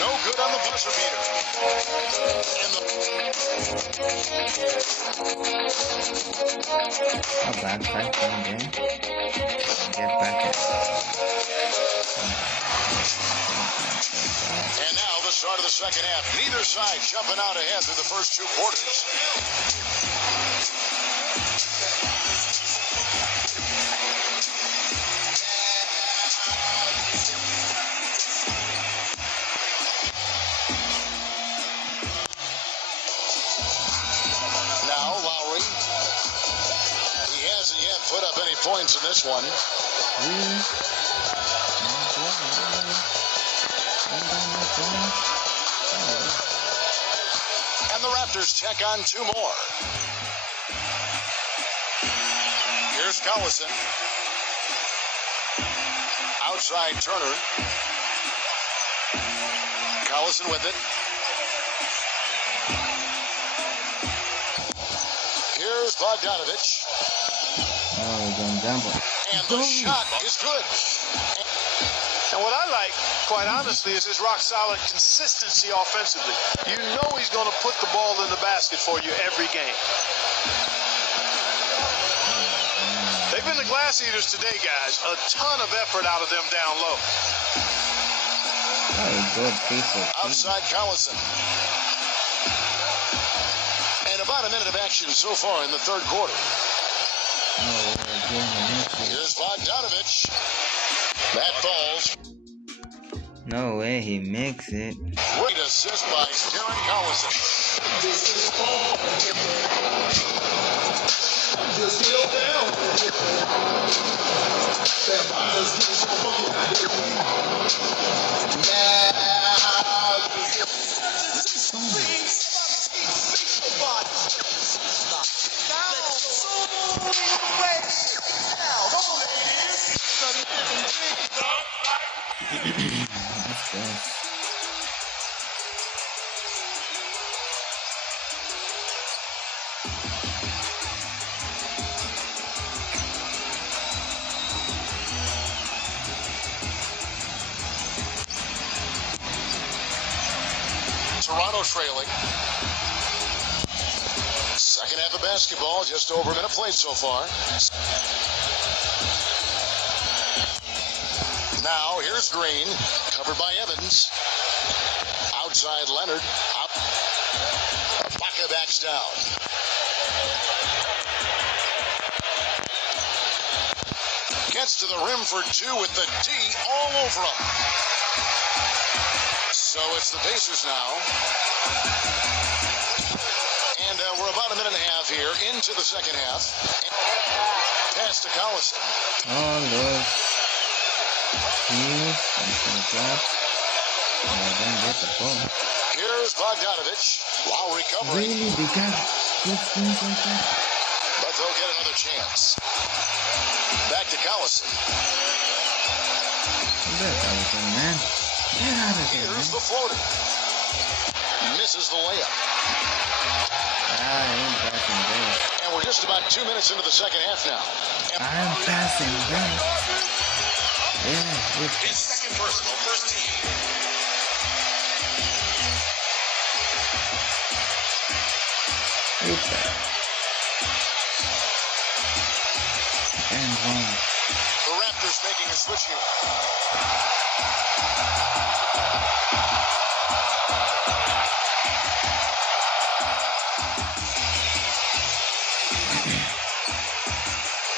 No good on the buzzer beater. And A bad 5-point game. Get back at And now the start of the second half. Neither side jumping out ahead through the first 2 quarters. Now Lowry. He hasn't yet put up any points in this one. And the Raptors check on 2 more. Here's Collison. Outside Turner. Collison with it. Here's Bogdanovich. Oh, we're going gamble. And the shot is good. And what I like, quite honestly, is his rock-solid consistency offensively. You know he's going to put the ball in the basket for you every game. They've been the glass eaters today, guys. A ton of effort out of them down low. Oh, good piece of Outside Collison. And about a minute of action so far in the third quarter. No, we're doing the next. Here's Bogdanovich. That falls. No way he makes it. Great assist by Darren Collison. Toronto trailing. Second half of basketball, just over a minute played so far. Now, here's Green, covered by Evans. Outside Leonard. Up. Baca backs down. Gets to the rim for two with the D all over him. So it's the Pacers now. And we're about a minute and a half here into the second half. Pass to Collison. Oh, Lord. Here's something drop. And I don't get the ball. Here's Bogdanovich while recovering. Really? They got good things like that? But they'll get another chance. Back to Collison. Get Collison, man. Get out of here, Here's man. the floater. Misses the layup. I ain't passing this. And we're just about 2 minutes into the second half now. I'm passing this. Yeah, it's His second personal, first team. that. And one. The Raptors making a switch here.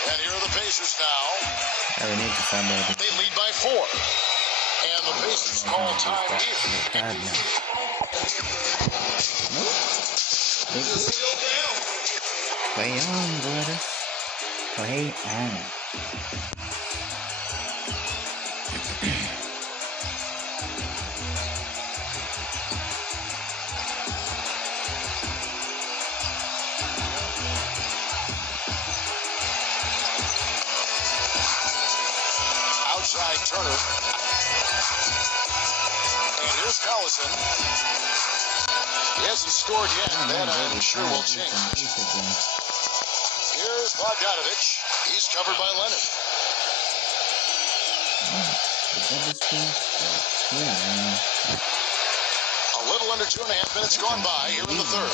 And here are the Pacers now. I need to somebody. They lead by 4. And the Pacers call time here. God, no. Nope. Play on, brother. Play on. Outside Turner. And here's Collison. He hasn't scored yet. That I'm sure will change. Here's Bogdanovich. He's covered by Leonard. A little under 2.5 minutes gone by here in the third.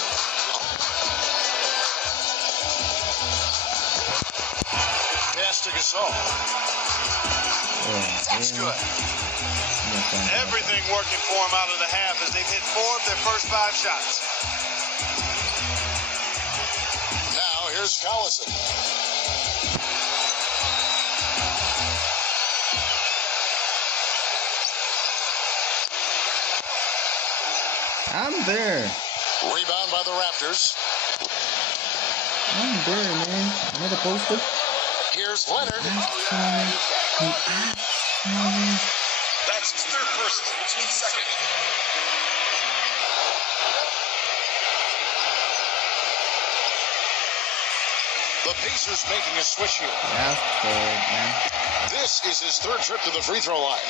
Pass to Gasol. That's good. Everything working for them out of the half as they've hit 4 of their first 5 shots. Now here's Collison. I'm there. Rebound by the Raptors. I'm there, man. Am I supposed to? Here's Leonard. That's his third personal, which means second. The Pacers making a switch here. That's good, man. This is his third trip to the free throw line.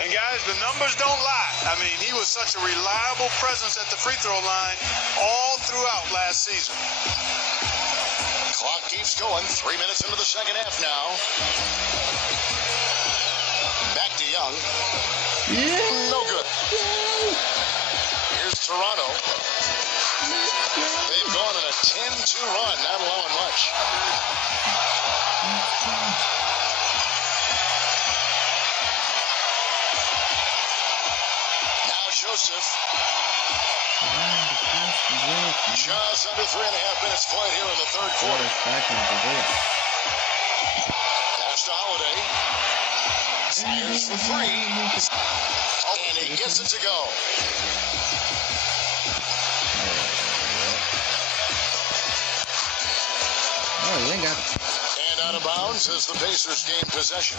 And guys, the numbers don't lie. I mean, he was such a reliable presence at the free throw line all throughout last season. Clock keeps going. 3 minutes into the second half now. Back to Young. Yeah. No good. Here's Toronto. They've gone on a 10-2 run, not allowing much. Now Joseph. Just under 3.5 minutes played here in the third quarter. Pass to Holiday. Fires for 3. And he gets it to go. Oh, you ain't got out of bounds as the Pacers gain possession.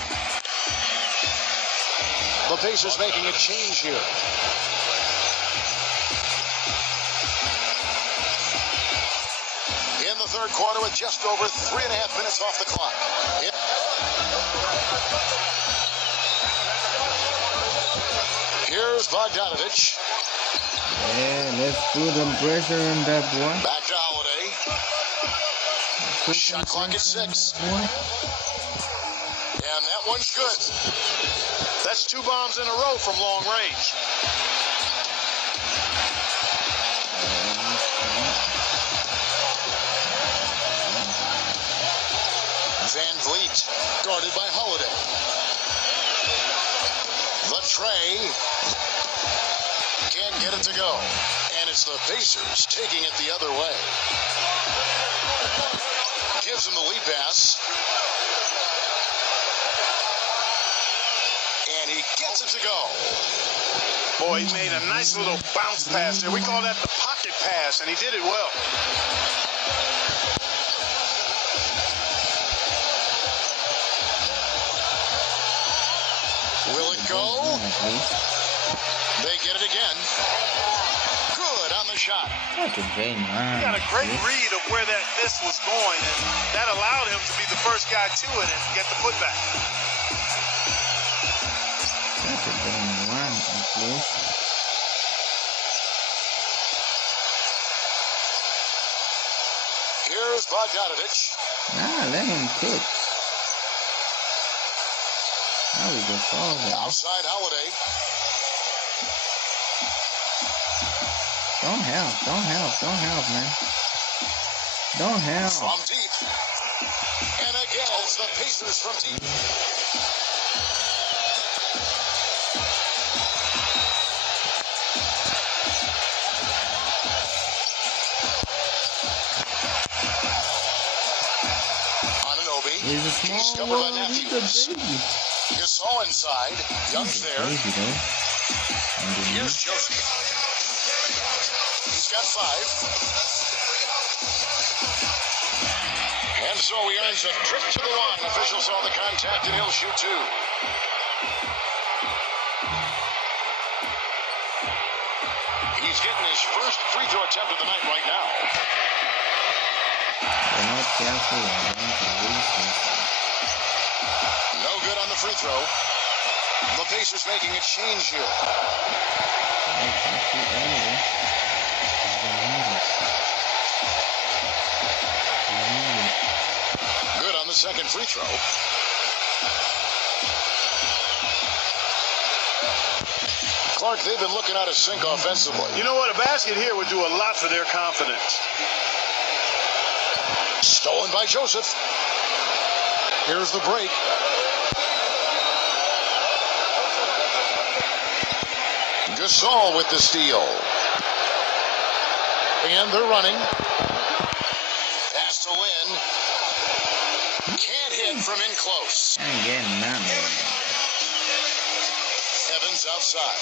The Pacers making a change here. In the third quarter with just over 3.5 minutes off the clock. Here's Bogdanovich. Yeah, let's put some pressure on that boy. Back to Holiday. Shot clock at 6. And that one's good. That's 2 bombs in a row from long range. Van Vliet, guarded by Holiday. The tray. Can't get it to go. And it's the Pacers taking it the other way. Gives him the lead pass. And he gets it to go. Boy, he made a nice little bounce pass there. We call that the pocket pass, and he did it well. Will it go? They get it again. Good on the shot. That's a great man. He got a great read of where that miss was going, and that allowed him to be the first guy to it and get the putback. That's a great man, at least. Here's Bogdanovich. Nah, let him cook. Now we go forward. Outside Holiday. Don't help, man. Don't help. From deep. And again, it's the Pacers from deep. Anunoby. He's a small Discovered by world. He's a Matthews. baby. Gasol inside. Young's He's a there. baby, though. Here's Joseph. He's got 5. And so he earns a trip to the line. Officials saw the contact and he'll shoot 2. He's getting his first free throw attempt of the night right now. They're not careful. They're going to lose this. No good on the free throw. The Pacers making a change here. Exactly early. Good on the second free throw. Clark, they've been looking out of sync offensively. You know what? A basket here would do a lot for their confidence. Stolen by Joseph. Here's the break. Gasol with the steal. And they're running. Pass to Lynn. Can't hit from in close. I ain't getting nothing. Evans outside.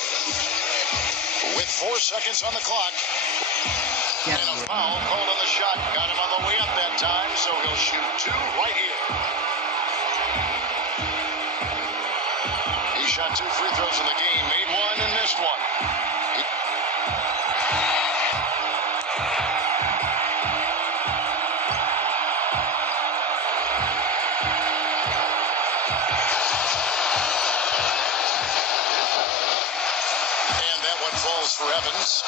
With 4 seconds on the clock. And a foul called on the shot. Got him on the way up that time, so he'll shoot 2 right here. He shot 2 free throws in the game, made 1 and missed 1. And that one falls for Evans.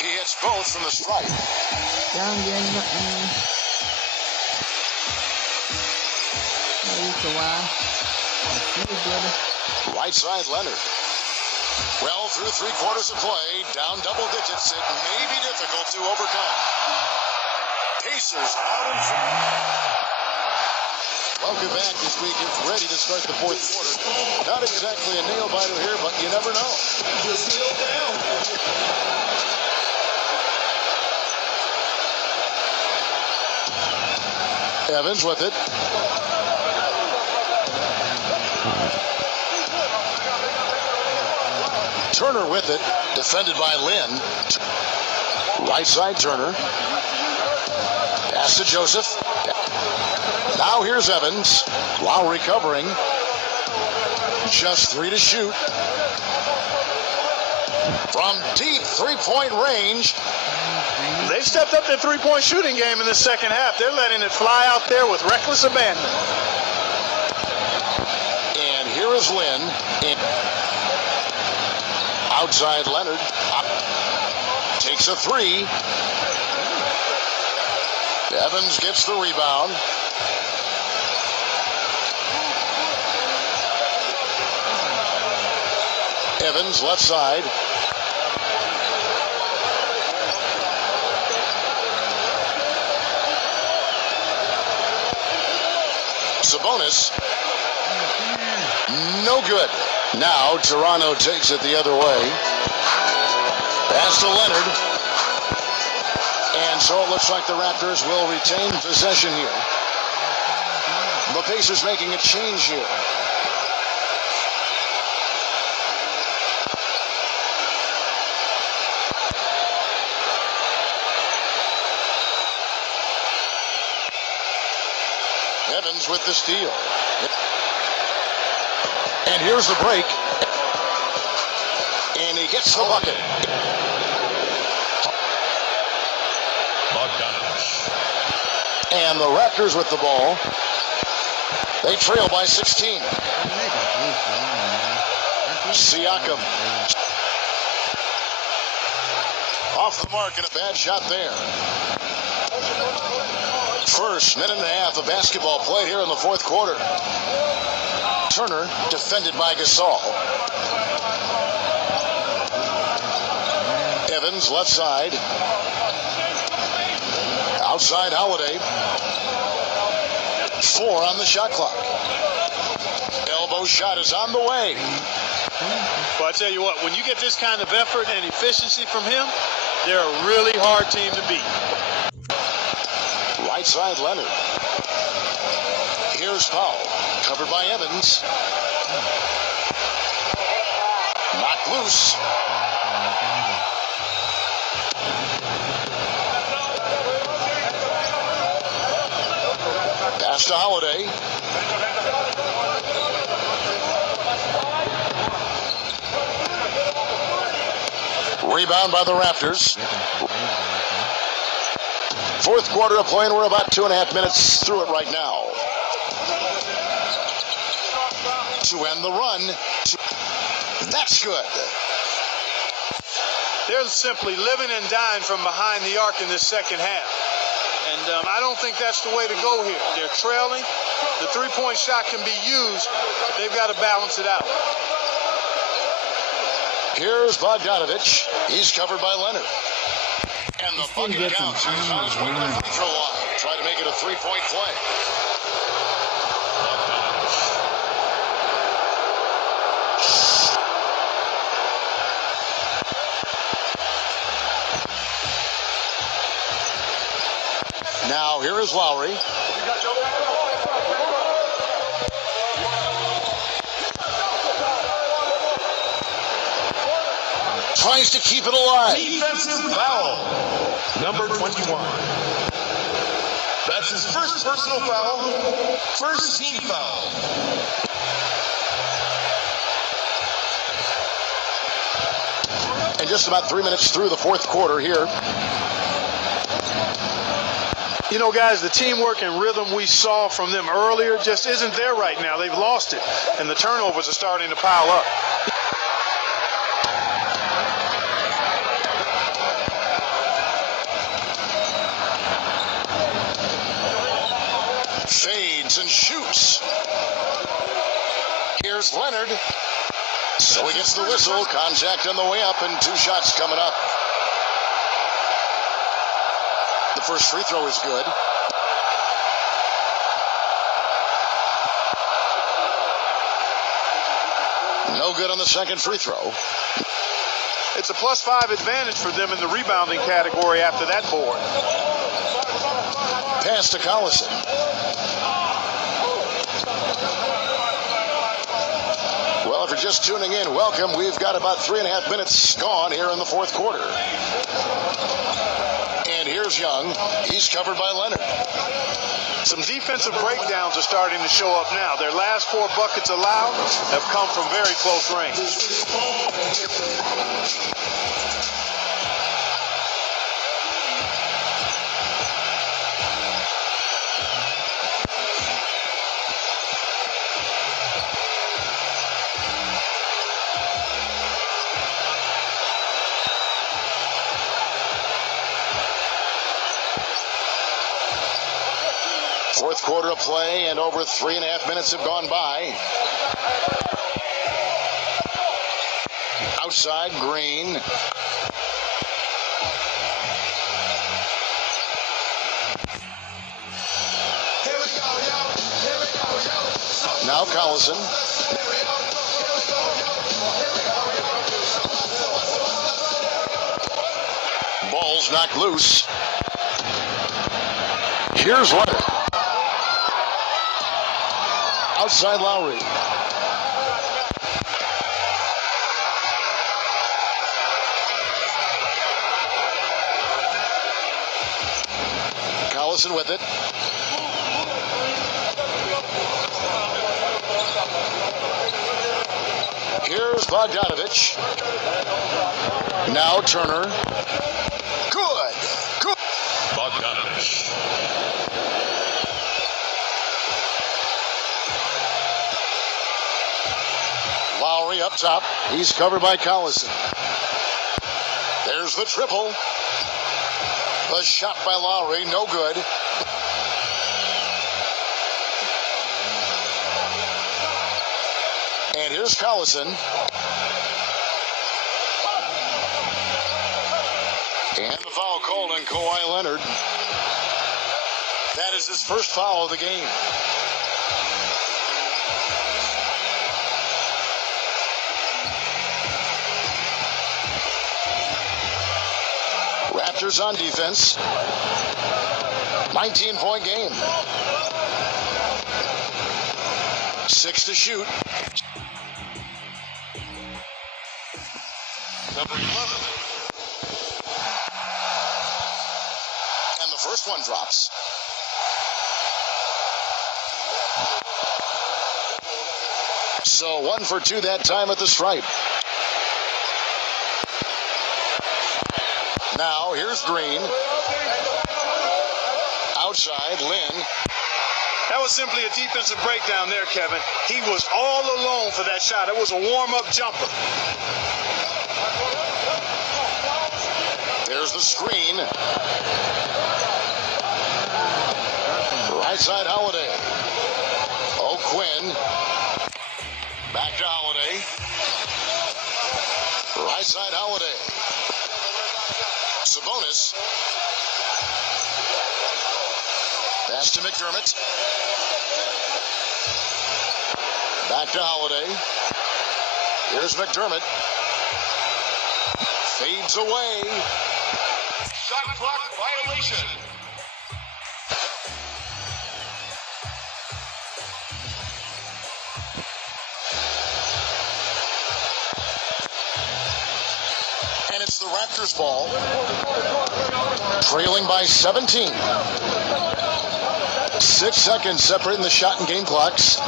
He hits both from the stripe. Don't get nothing. Right side Leonard. Well, through 3 quarters of play, down double digits, it may be difficult to overcome. Pacers out in front. Welcome back this week. It's ready to start the 4th quarter. Not exactly a nail biter here, but you never know. Just still down. Evans with it. Turner with it. Defended by Lynn. Right side, Turner. Pass to Joseph. Now here's Evans. Lowry covering. Just 3 to shoot. From deep three-point range. They've stepped up their three-point shooting game in the second half. They're letting it fly out there with reckless abandon. And here is Lynn. Outside Leonard. Takes a 3. Evans gets the rebound. Evans left side. Sabonis. No good. Now Toronto takes it the other way. Pass to Leonard. And so it looks like the Raptors will retain possession here. The Pacers making a change here. Evans with the steal. And here's the break. And he gets the bucket. And the Raptors with the ball. They trail by 16. Siakam. Off the mark and a bad shot there. First minute and a half of basketball played here in the fourth quarter. Turner defended by Gasol. Evans left side. Outside Holiday. 4 on the shot clock. Elbow shot is on the way. Well, I tell you what, when you get this kind of effort and efficiency from him, they're a really hard team to beat. Right side Leonard. Here's Powell. Covered by Evans. Knocked loose. Pass to Holiday. Rebound by the Raptors. Fourth quarter of play, and we're about 2.5 minutes through it right now. To end the run. That's good. They're simply living and dying from behind the arc in this second half. And I don't think that's the way to go here. They're trailing. The three-point shot can be used, but they've got to balance it out. Here's Bogdanovich. He's covered by Leonard. And the bucket counts. He's on his way to the free throw line. Try to make it a three-point play. Now here is Lowry. Tries to keep it alive. Defensive foul. Number 21. That's his first personal foul. First team foul. And just about 3 minutes through the fourth quarter here. You know, guys, the teamwork and rhythm we saw from them earlier just isn't there right now. They've lost it, and the turnovers are starting to pile up. Fades and shoots. Here's Leonard. So he gets the whistle. Contact on the way up, and 2 shots coming up. The first free throw is good. No good on the second free throw. It's a +5 advantage for them in the rebounding category after that board. Pass to Collison. Well, if you're are just tuning in, welcome. We've got about 3.5 minutes gone here in the fourth quarter. And here's Young. He's covered by Leonard. Some defensive breakdowns are starting to show up now. Their last 4 buckets allowed have come from very close range. Fourth quarter of play, and over 3.5 minutes have gone by. Outside, Green. Now Collison. Ball's knocked loose. Here's Leonard. Outside Lowry. Collison with it. Here's Bogdanovich. Now Turner. Good. Good. Bogdanovich. Lowry up top. He's covered by Collison. There's the triple. The shot by Lowry, no good. And here's Collison. And the foul called on Kawhi Leonard. That is his first foul of the game. Raptors on defense. 19-point game. 6 to shoot. Number 11. And the first one drops. So 1 for 2 that time at the stripe. Now here's Green. Outside, Lynn. That was simply a defensive breakdown there, Kevin. He was all alone for that shot. It was a warm-up jumper. There's the screen. Right side, Holiday. O'Quinn. Back to Holiday. Right side, Holiday. Sabonis. Pass to McDermott. Back to Holiday. Here's McDermott. Fades away. Shot clock violation. And it's the Raptors ball. Trailing by 17. 6 seconds separating the shot and game clocks.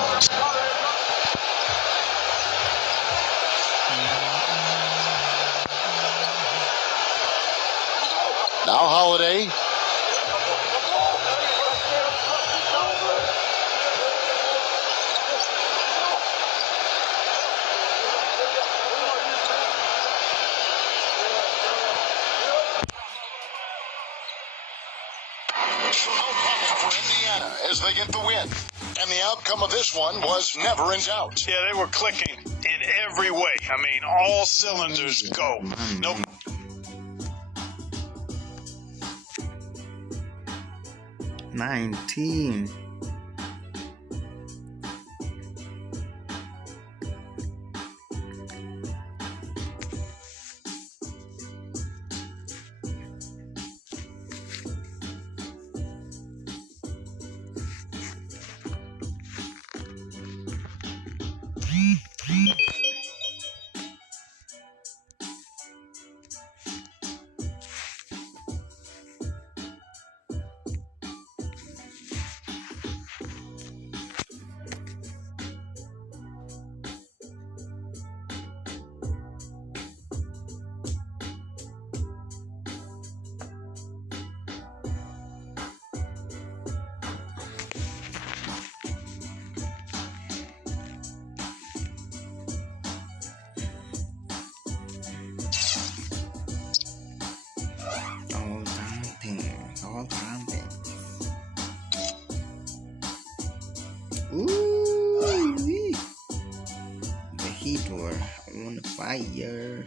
Now Holiday. For Indiana as they get the win. And the outcome of this one was never in doubt. Yeah, they were clicking in every way. I mean, all cylinders go. No. 19. fire.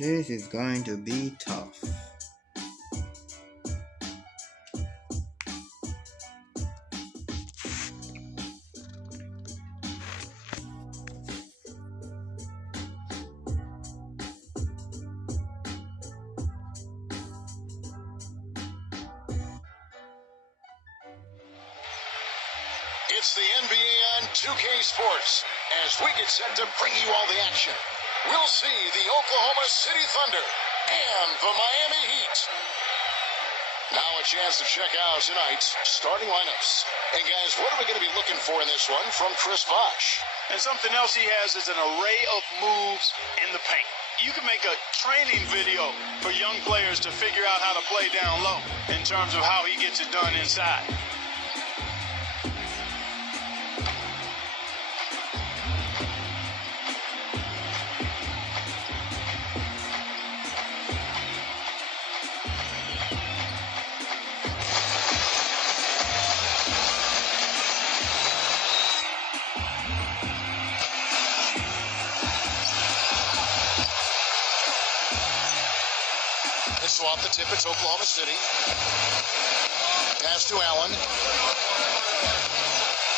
This is going to be tough. It's the NBA on 2K Sports as we get set to bring you all the action. We'll see the Oklahoma City Thunder and the Miami Heat. Now a chance to check out tonight's starting lineups. And guys, what are we going to be looking for in this one from Chris Bosh? And something else he has is an array of moves in the paint. You can make a training video for young players to figure out how to play down low in terms of how he gets it done inside. So off the tip, it's Oklahoma City. Pass to Allen.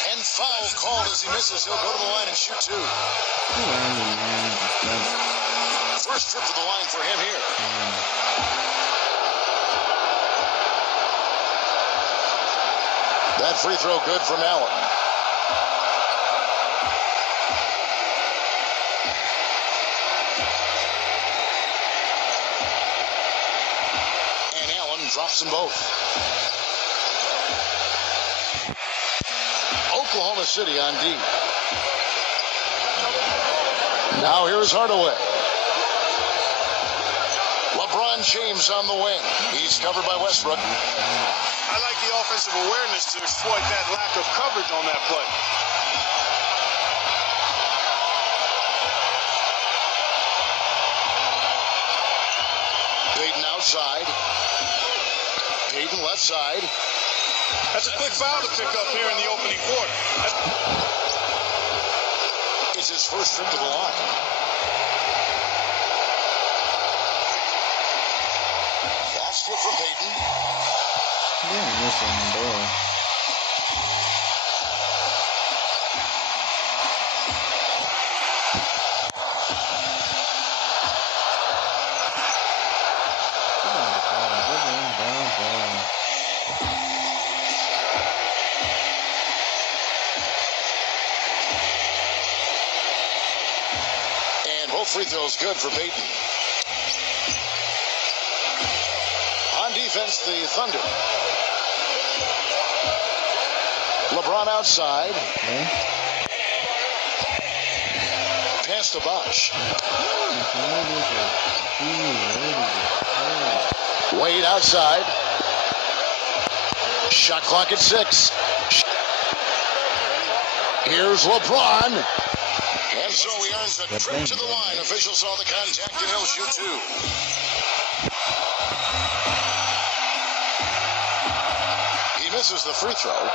And foul called as he misses. He'll go to the line and shoot two. First trip to the line for him here. That free throw good from Allen. Drops them both. Oklahoma City on D. Now here's Hardaway. LeBron James on the wing. He's covered by Westbrook. I like the offensive awareness to exploit that lack of coverage on that play. Payton outside. Payton left side. That's a quick foul to pick up here in the opening quarter. It's his first trip to the line. Fast flip from Payton. Yeah, missing the ball. Free throws good for Payton. On defense, the Thunder. LeBron outside. Okay. Pass to Bosh. Wade outside. Shot clock at 6. Here's LeBron. And so he earns a trip to the line. Officials saw the contact and he'll shoot two. He misses the free throw.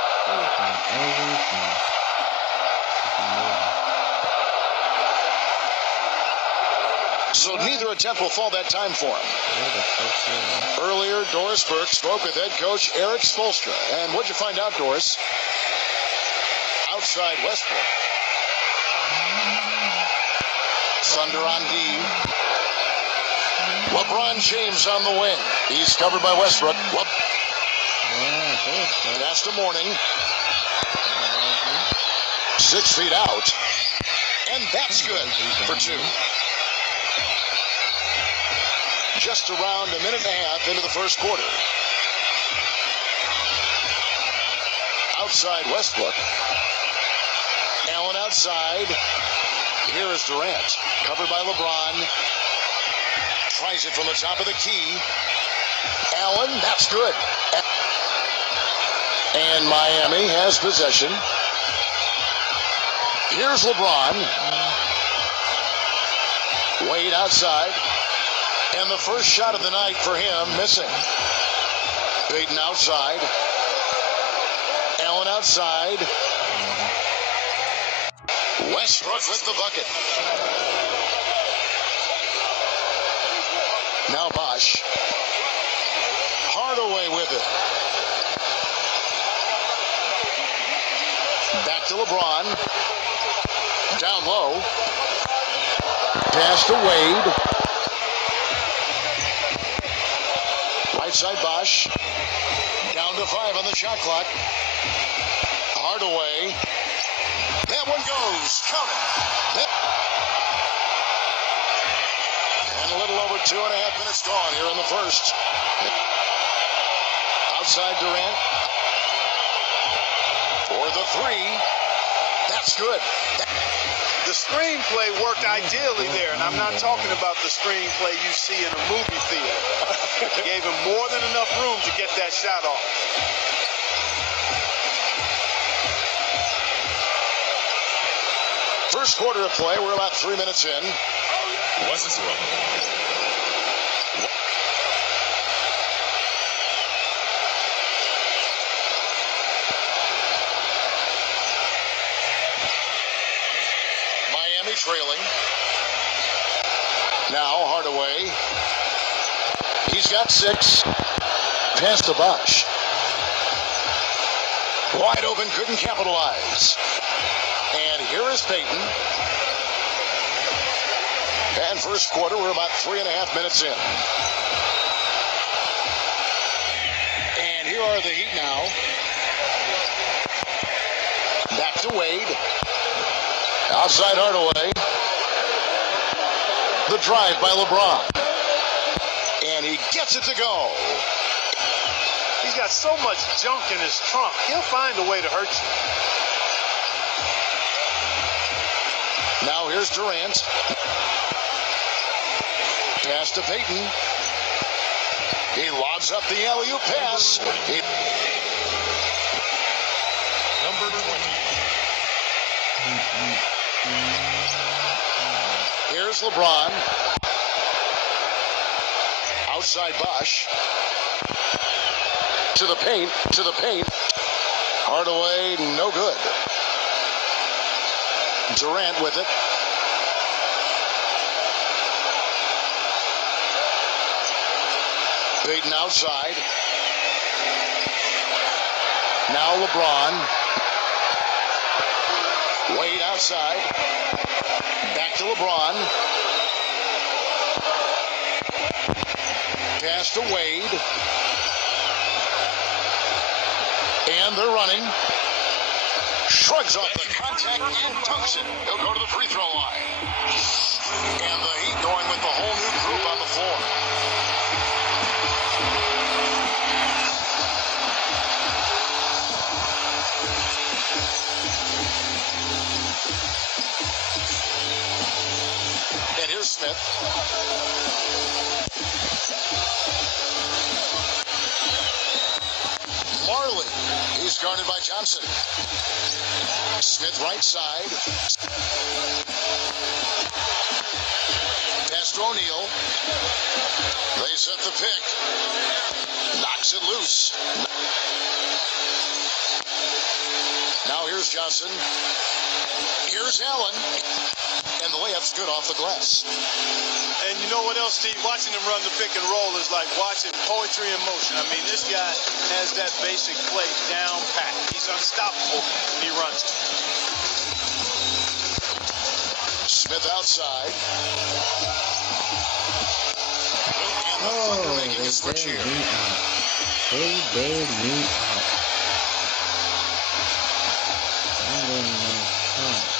So neither attempt will fall that time for him. Earlier, Doris Burke spoke with head coach Eric Spoelstra. And what'd you find out, Doris? Outside Westbrook. Thunder on D. LeBron James on the wing. He's covered by Westbrook. Pass to Mourning. 6 feet out. And that's good for two. Just around a minute and a half into the first quarter. Outside Westbrook. Allen outside. Here is Durant, covered by LeBron. Tries it from the top of the key. Allen, that's good. And Miami has possession. Here's LeBron. Wade outside. And the first shot of the night for him, missing. Payton outside. Allen outside. Westbrook with the bucket. Now Bosch. Hardaway with it. Back to LeBron. Down low. Pass to Wade. Right side Bosch. Down to 5 on the shot clock. Hardaway. That one goes. Count it. And a little over 2.5 minutes gone here in the first. Outside Durant. For the 3. That's good. The screenplay worked ideally there, and I'm not talking about the screenplay you see in a movie theater. Gave him more than enough room to get that shot off. First quarter of play, we're about 3 minutes in. Was this wrong? Miami trailing. Now Hardaway. He's got 6. Pass to Bosch. Wide open, couldn't capitalize. And here is Payton. And first quarter, we're about 3.5 minutes in. And here are the Heat now. Back to Wade. Outside Hardaway. The drive by LeBron. And he gets it to go. He's got so much junk in his trunk. He'll find a way to hurt you. Now here's Durant. Pass to Payton. He lobs up the alley-oop pass. Number 20. Here's LeBron. Outside Bosch. To the paint. Hardaway, no good. Durant with it. Payton outside. Now LeBron. Wade outside. Back to LeBron. Pass to Wade. And they're running. Shrugs off the contact and dunks it. He'll go to the free throw line. And the Heat going with the whole new group on the floor. And here's Smith. Marley. He's guarded by Johnson. Smith right side. Pass to O'Neal. They set the pick. Knocks it loose. Now here's Johnson. Here's Allen. And the layup's good off the glass. And you know what else, Steve? Watching him run the pick and roll is like watching poetry in motion. I mean, this guy has that basic play down pat. He's unstoppable when he runs it. Smith outside. Oh, they bailed me out. They bailed me out. I don't know how.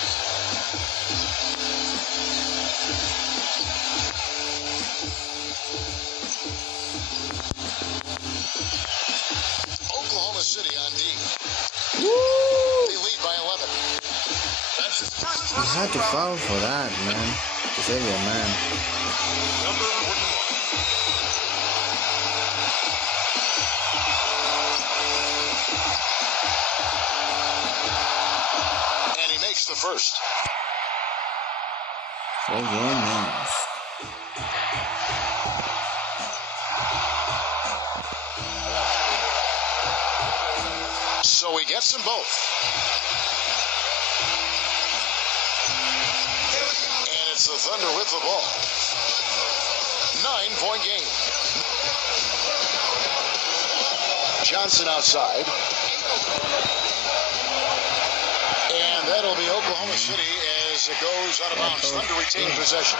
Oklahoma City on D. Woo! They lead by 11. That's his first You had to foul for that, man. To save your man. number 41. And he makes the first. Save your man. So he gets them both. And it's the Thunder with the ball. 9-point game. Johnson outside. And that'll be Oklahoma City as it goes out of bounds. Thunder retain possession.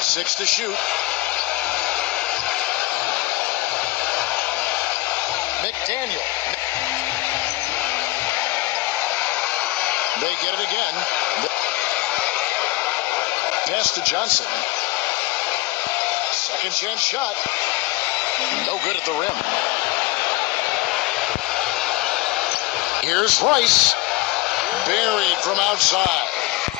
Six to shoot. McDaniel. They get it again. Pass to Johnson. Second chance shot. No good at the rim. Here's Rice. Buried from outside.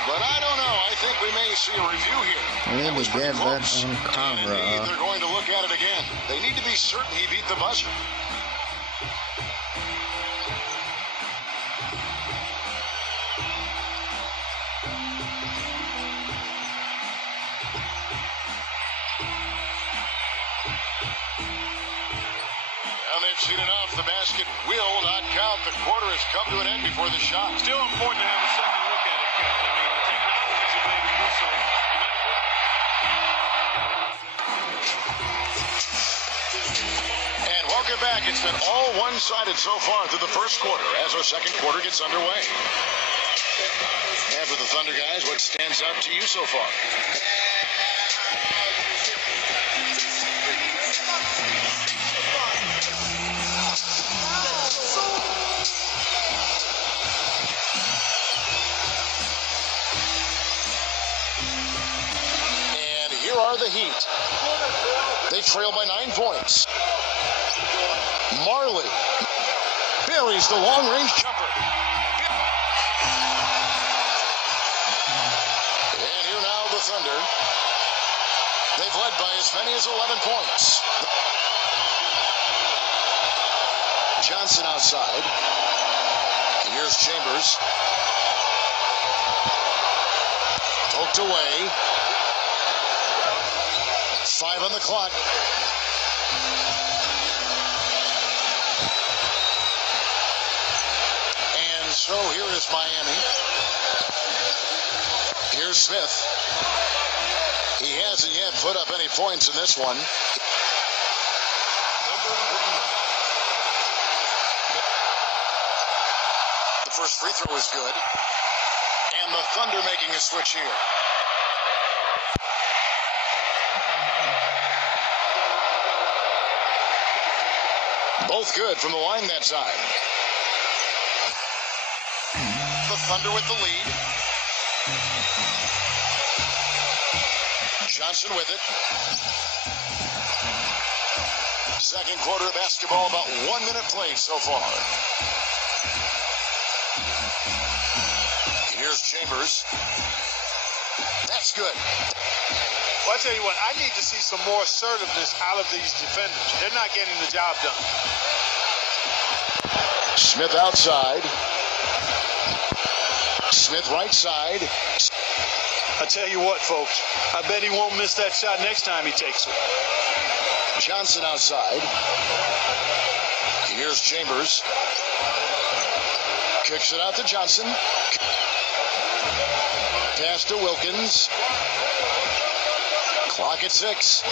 But I don't know. I think we may see a review here. Really get that on And camera. indeed, they're going to look at it again. They need to be certain he beat the buzzer. And they've seen enough. The basket will not count. The quarter has come to an end before the shot. Still important to have a second look at it, Kevin. I mean, the technology is a way to do so. And welcome back. It's been all one-sided so far through the first quarter as our second quarter gets underway. And for the Thunder guys, what stands out to you so far? And here are the Heat. They trail by 9 points. Marley buries the long-range jumper. And here now the Thunder. They've led by as many as 11 points. Johnson outside. Here's Chambers. Poked away. 5 on the clock. And so here is Miami. Here's Smith. He hasn't yet put up any points in this one. The first free throw is good. And the Thunder making a switch here. Both good from the line that time. The Thunder with the lead. Johnson with it. Second quarter of basketball, about 1 minute played so far. Here's Chambers. That's good. Well, I tell you what, I need to see some more assertiveness out of these defenders. They're not getting the job done. Smith outside. Smith right side. I tell you what, folks, I bet he won't miss that shot next time he takes it. Johnson outside. Here's Chambers. Kicks it out to Johnson. Pass to Wilkins. Clock at 6.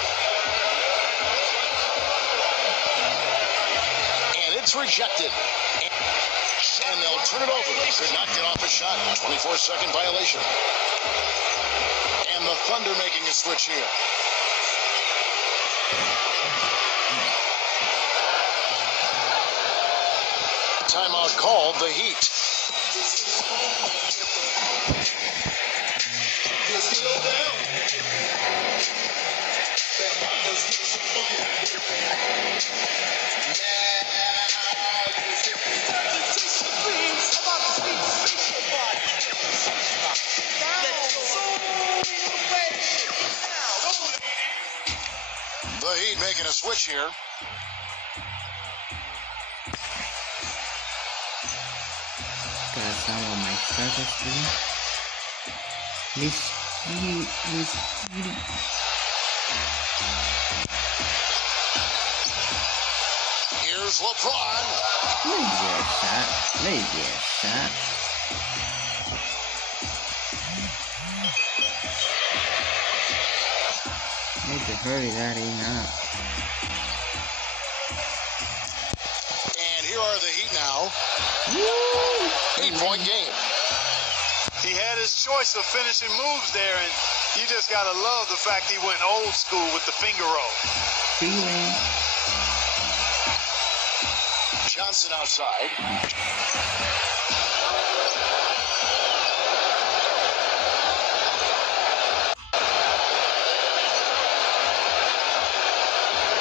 And it's rejected. And they'll turn it over. They could not get off a shot. 24-second violation. And the Thunder making a switch here. Timeout called, the Heat. The Heat making a switch here. Got some of my starters too. Here's LeBron. Maybe a shot. Need to hurry that up. And here are the Heat now. 8-point game. He had his choice of finishing moves there, and you just got to love the fact he went old school with the finger roll. Feeling. Johnson outside.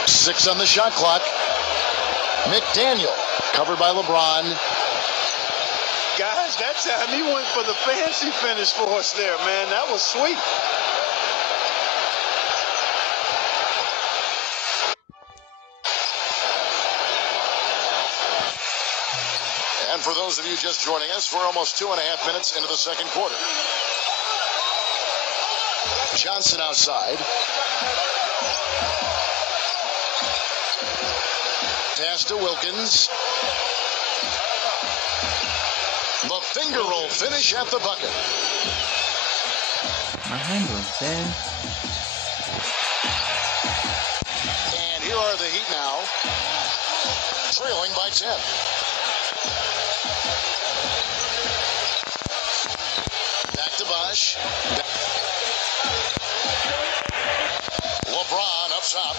Six on the shot clock. McDaniel covered by LeBron. Guys, that time he went for the fancy finish for us there, man. That was sweet. And for those of you just joining us, we're almost 2.5 minutes into the second quarter. Johnson outside. Pass to Wilkins. The finger roll finish at the bucket. My hand was there. And here are the Heat now, trailing by 10. Back to Bosh. LeBron up top.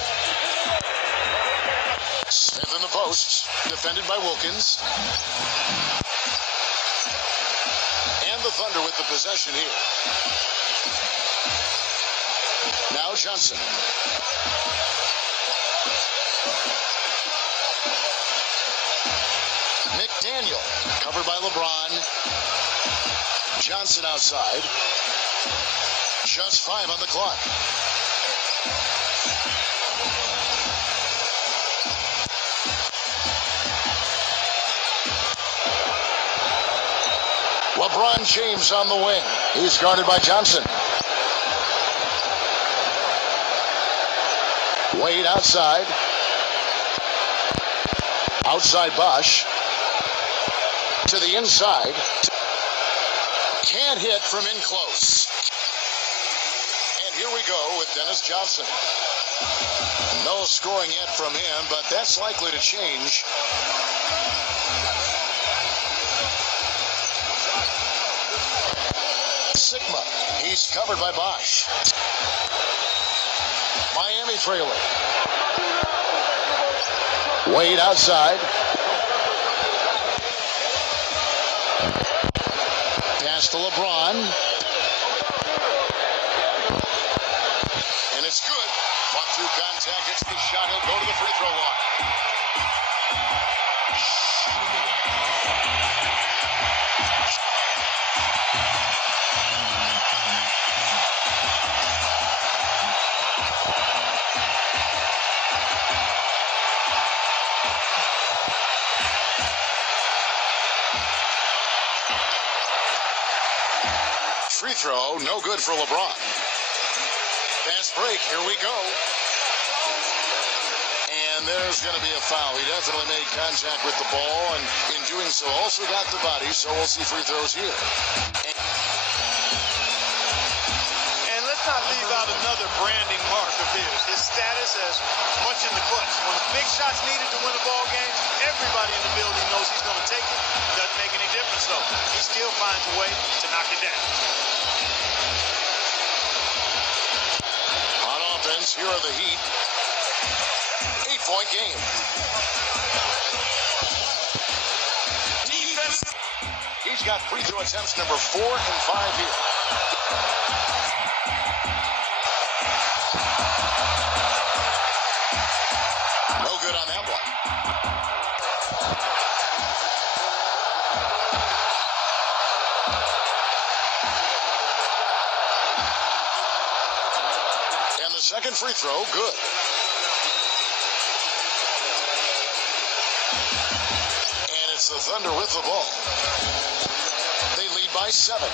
Smith in the post, defended by Wilkins. And the Thunder with the possession here. Now Johnson. McDaniel, covered by LeBron. Johnson outside. Just 5 on the clock. LeBron James on the wing. He's guarded by Johnson. Wade outside. Outside Bosh. To the inside. Can't hit from in close. And here we go with Dennis Johnson. No scoring yet from him, but that's likely to change. Sigma, he's covered by Bosh. Miami trailing. Wade outside. Pass to LeBron. And it's good. Fought through contact, gets the shot, he'll go to the free throw line. Free throw, no good for LeBron. Fast break, here we go. And there's going to be a foul. He definitely made contact with the ball, and in doing so also got the body, so we'll see free throws here. And let's not leave out another branding mark of his status as much in the clutch. When the big shots needed to win a ball game, everybody in the building knows he's going to take it. Doesn't make any difference, though. He still finds a way to knock it down. On offense, here are the Heat. 8-point game. Defense. He's got free throw attempts number 4 and 5 here. No good on that one. And the second free throw, good. And it's the Thunder with the ball. They lead by 7.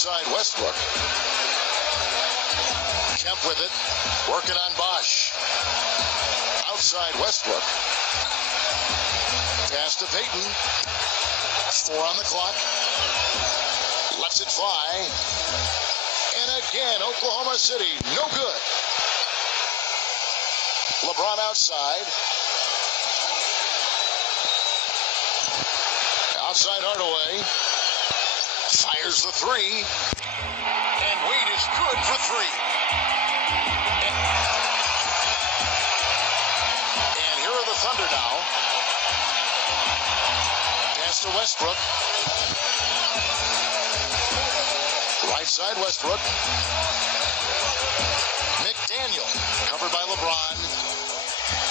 Outside Westbrook. Kemp with it. Working on Bosch. Outside Westbrook. Pass to Payton. 4 on the clock. Lets it fly. And again, Oklahoma City, no good. LeBron outside. Outside Hardaway. Fires the 3. And Wade is good for 3. And here are the Thunder now. Pass to Westbrook. Right side Westbrook. McDaniel covered by LeBron.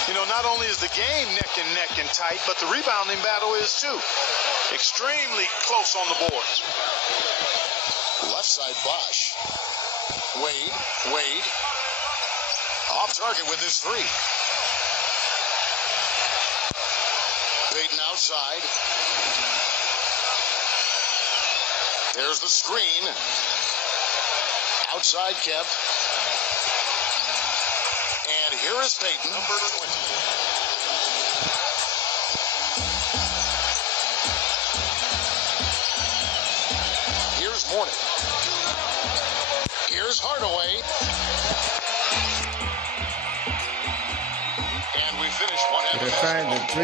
You know, not only is the game neck and tight, but the rebounding battle is too. Extremely close on the boards. Left side Bosch. Wade. Off target with his 3. Payton outside. There's the screen. Outside Kemp. And here is Payton. Number 20. Here's Mourning. Here's Hardaway. And we finish one half. They tried the 3.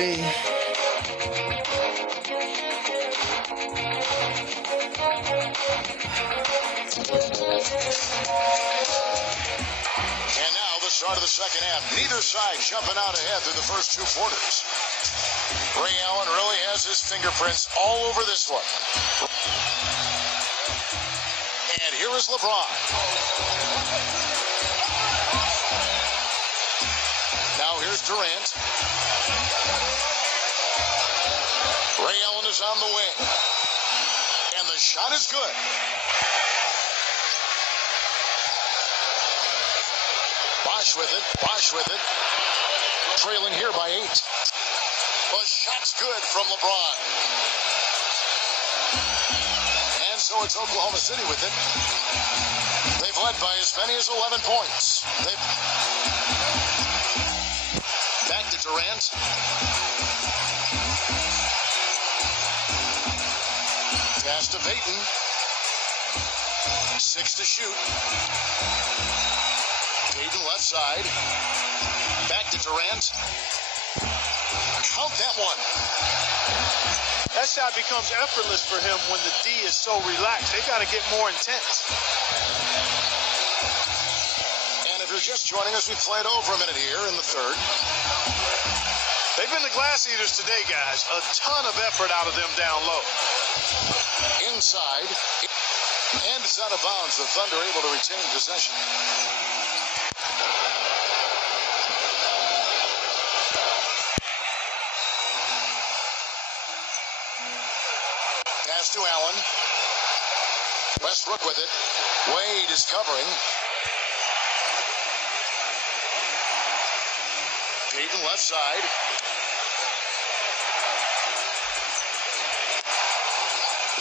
And now the start of the second half. Neither side jumping out ahead through the first 2 quarters. Ray Allen really has his fingerprints all over this one. And here is LeBron. Now here's Durant. Ray Allen is on the wing. And the shot is good. Bosch with it. Trailing here by 8. The shot's good from LeBron. And so it's Oklahoma City with it. They've led by as many as 11 points. Back to Durant. Pass to Payton. 6 to shoot. Payton left side. Back to Durant. Count that one. That shot becomes effortless for him when the D is so relaxed. They got to get more intense. And if you're just joining us, we played over a minute here in the third. They've been the glass eaters today, guys. A ton of effort out of them down low. Inside. And it's out of bounds. The Thunder able to retain possession. Pass to Allen. Westbrook with it. Wade is covering. Payton left side.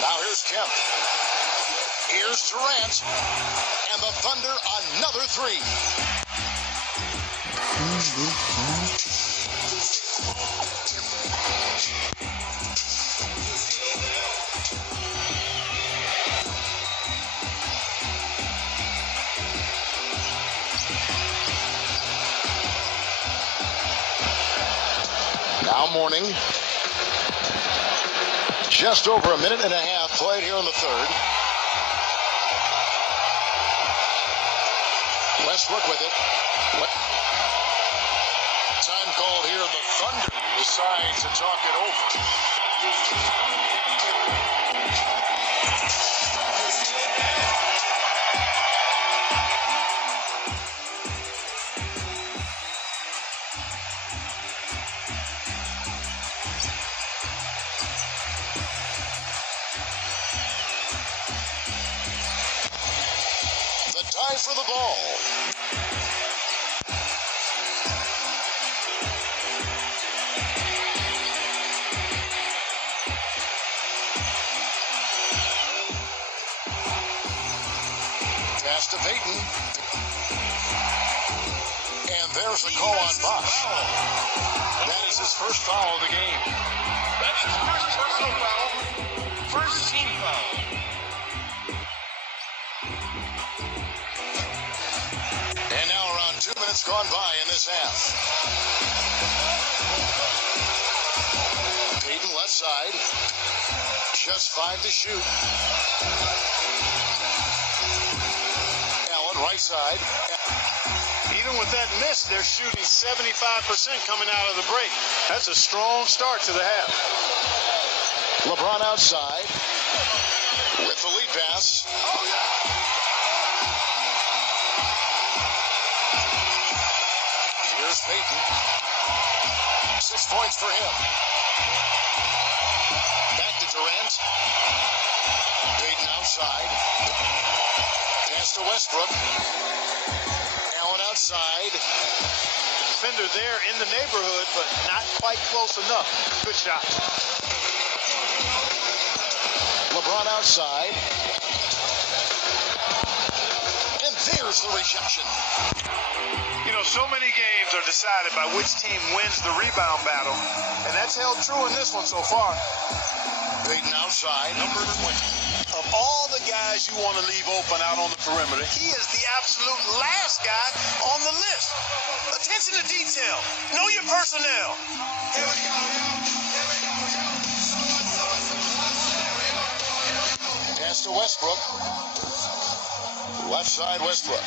Now here's Kemp. Here's Durant. And the Thunder another 3. Now Mourning. Just over a minute and a half played here in the third. Westbrook with it. Time called here. The Thunder decide to talk it over. The tie for the ball. pass to Payton. And there's a call on Bosch. That is his first foul of the game. That's his first personal foul. First team foul. And now around 2 minutes gone by in this half. Payton left side. Just 5 to shoot. Allen right side. Even with that miss, they're shooting 75% coming out of the break. That's a strong start to the half. LeBron outside with the lead pass. Here's Payton. 6 points for him. Back to Durant. Payton outside. Pass to Westbrook. Allen outside. Defender there in the neighborhood, but not quite close enough. Good shot. LeBron outside. And there's the rejection. You know, so many games are decided by which team wins the rebound battle, and that's held true in this one so far. Payton outside. Number 20. Of all the guys you want to leave open out on the perimeter, he is the absolute last guy on the list. Attention to detail. Know your personnel. Here we go. Pass to Westbrook. Left side Westbrook.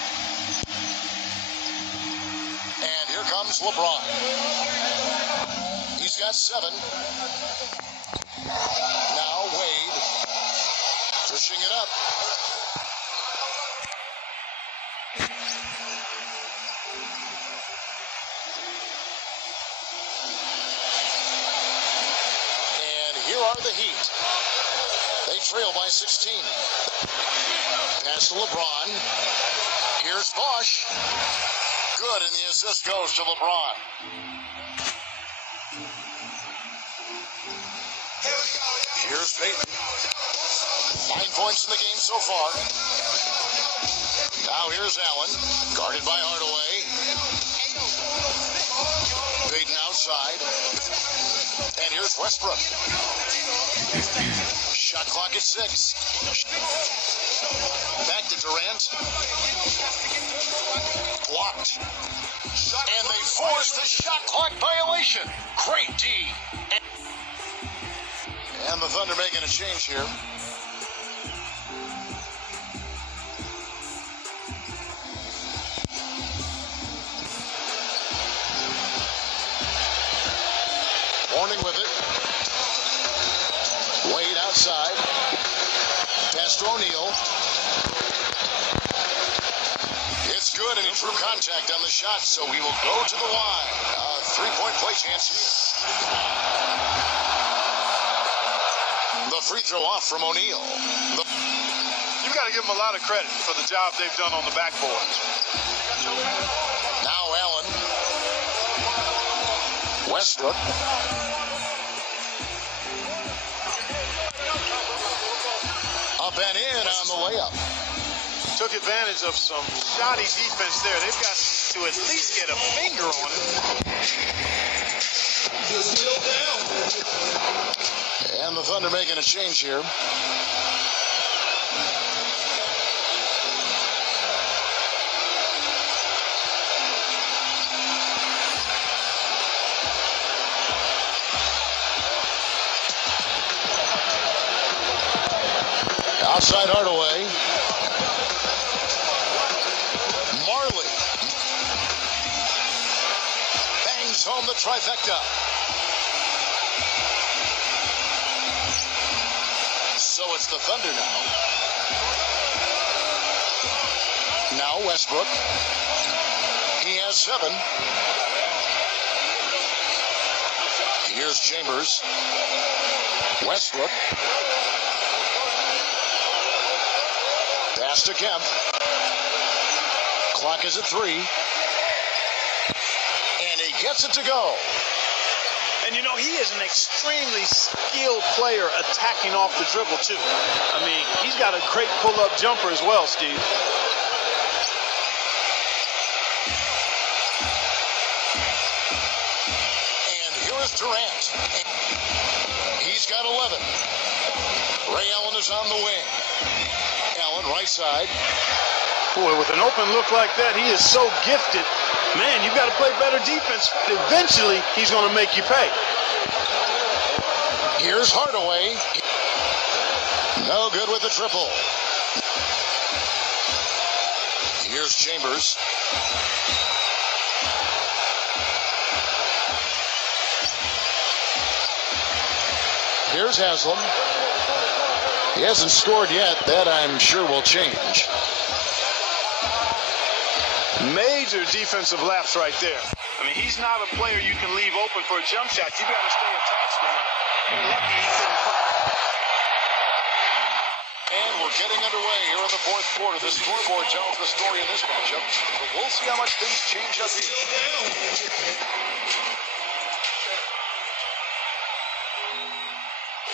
And here comes LeBron. He's got 7. Now Wade. Pushing it up. And here are the Heat. They trail by 16. Pass to LeBron. Here's Bosch. Good, and the assist goes to LeBron. Here's Payton. 9 points in the game so far. Now here's Allen, guarded by Hardaway. Payton outside. And here's Westbrook. Shot clock at 6. Back to Durant. Blocked. And they force the shot clock violation. Great D. And the Thunder making a change here. Warning with it. Wade outside. Pass to O'Neal. It's good, and he drew contact on the shot, so he will go to the line. 3-point play chance here. The free throw off from O'Neal. You've got to give them a lot of credit for the job they've done on the backboard. Now Allen. Westbrook. Up and in on the layup. Took advantage of some shoddy defense there. They've got to at least get a finger on it. And the Thunder making a change here. Outside Hardaway. Marley. Bangs home the trifecta. So it's the Thunder now. Now Westbrook. He has 7. Here's Chambers. Westbrook. Pass to Kemp. Clock is at 3. And he gets it to go. And you know, he is an extremely skilled player attacking off the dribble, too. I mean, he's got a great pull-up jumper as well, Steve. is on the wing. Allen, right side. Boy, with an open look like that, he is so gifted. Man, you got to play better defense. Eventually, he's going to make you pay. Here's Hardaway. No good with the triple. Here's Chambers. Here's Haslam. He hasn't scored yet. That, I'm sure, will change. Major defensive lapse right there. I mean, he's not a player you can leave open for a jump shot. You got to stay attached to him. You're lucky he couldn't play. And we're getting underway here in the fourth quarter. The scoreboard tells the story in this matchup, but we'll see how much things change up here.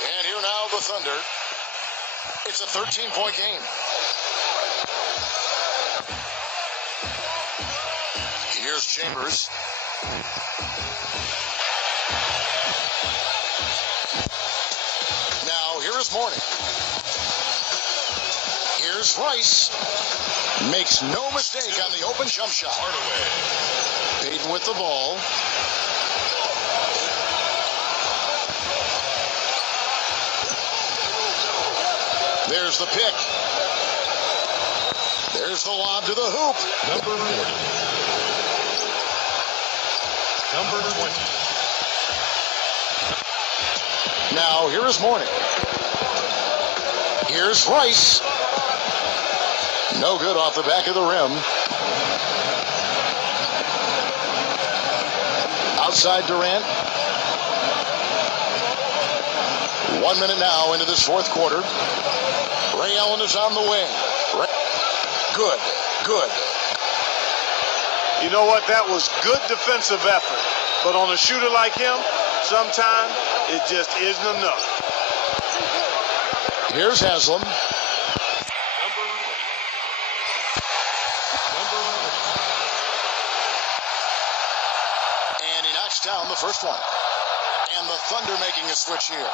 And here now the Thunder. It's a 13-point game. Here's Chambers. Now, here is Mourning. Here's Rice. Makes no mistake on the open jump shot. Payton with the ball. There's the pick. There's the lob to the hoop. Number 40. Number 20. Now, here is Mourning. Here's Rice. No good off the back of the rim. Outside Durant. 1 minute now into this fourth quarter. Ray Allen is on the wing. Good. You know what? That was good defensive effort. But on a shooter like him, sometimes it just isn't enough. Here's Haslam. And he knocks down the first one. And the Thunder making a switch here.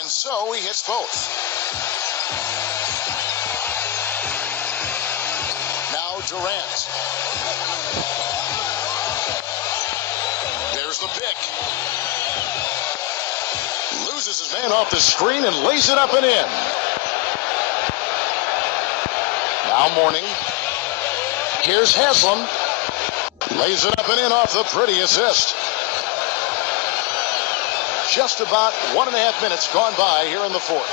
And so he hits both. Now Durant. There's the pick. Loses his man off the screen and lays it up and in. Now Mourning. Here's Haslam. Lays it up and in off the pretty assist. Just about 1.5 minutes gone by here in the fourth.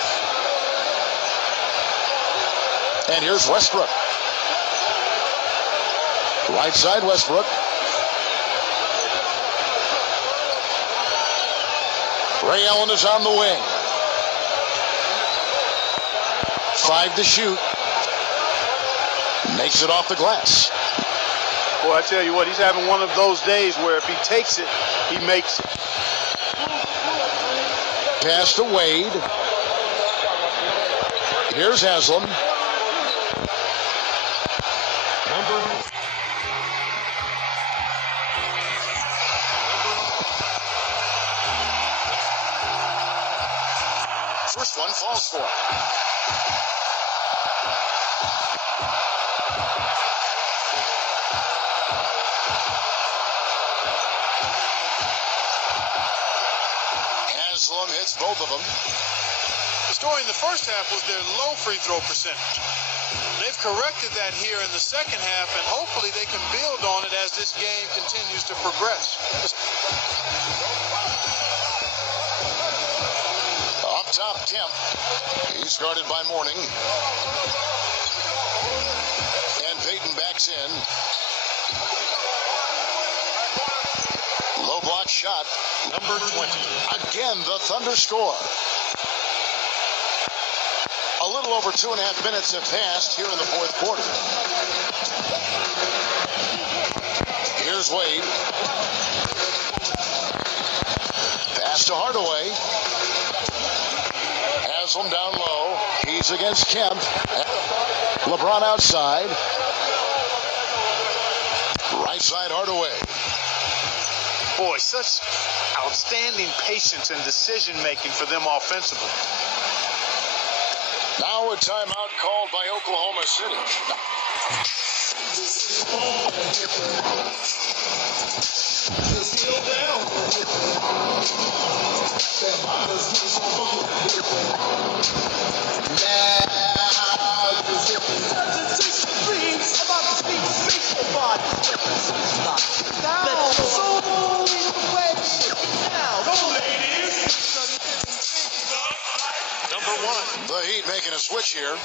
And here's Westbrook. Right side Westbrook. Ray Allen is on the wing. 5 to shoot. Makes it off the glass. Boy, I tell you what, he's having one of those days where if he takes it, he makes it. Pass to Wade. Here's Haslam. First one falls for him. Haslam hits both of them. The story in the first half was their low free throw percentage. They've corrected that here in the second half, and hopefully they can build on it as this game continues to progress. Up top, Kemp. He's guarded by Mourning. And Payton backs in. Low block shot. Number 20. Again, the Thunder score. A little over 2.5 minutes have passed here in the fourth quarter. Here's Wade. Pass to Hardaway. Haslam down low. He's against Kemp. LeBron outside. Right side Hardaway. Boy, such outstanding patience and decision-making for them offensively. Now a timeout called by Oklahoma City. Number 1. The Heat making a switch here.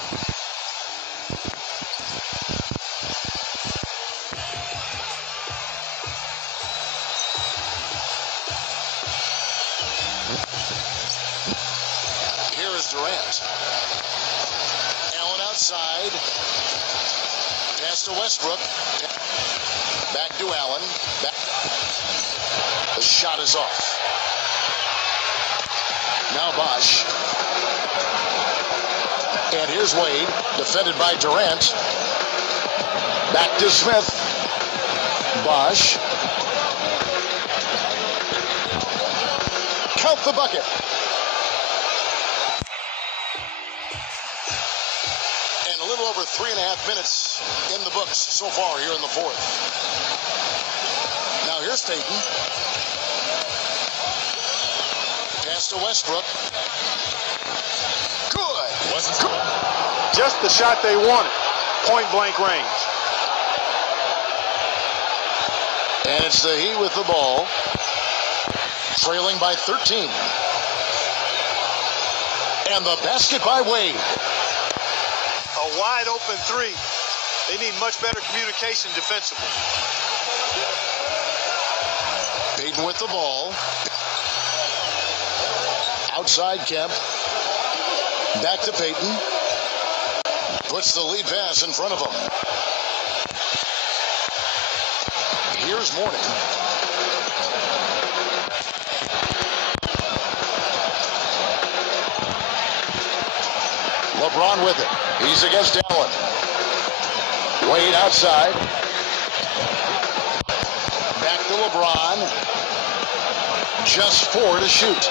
Here is Durant. Allen outside. Pass to Westbrook. Back to Allen. Back. The shot is off. Now Bosch. And here's Wade, defended by Durant. Back to Smith. Bosch. Count the bucket. And a little over 3.5 minutes in the books so far here in the fourth. Now here's Payton. Pass to Westbrook. Good. Just the shot they wanted. Point blank range. And it's the Heat with the ball. Trailing by 13. And the basket by Wade. A wide open three. They need much better communication defensively. Payton with the ball. Outside Kemp. Back to Payton. Puts the lead pass in front of him. Here's Mourning. LeBron with it. He's against Allen. Wade outside. Back to LeBron. Just 4 to shoot.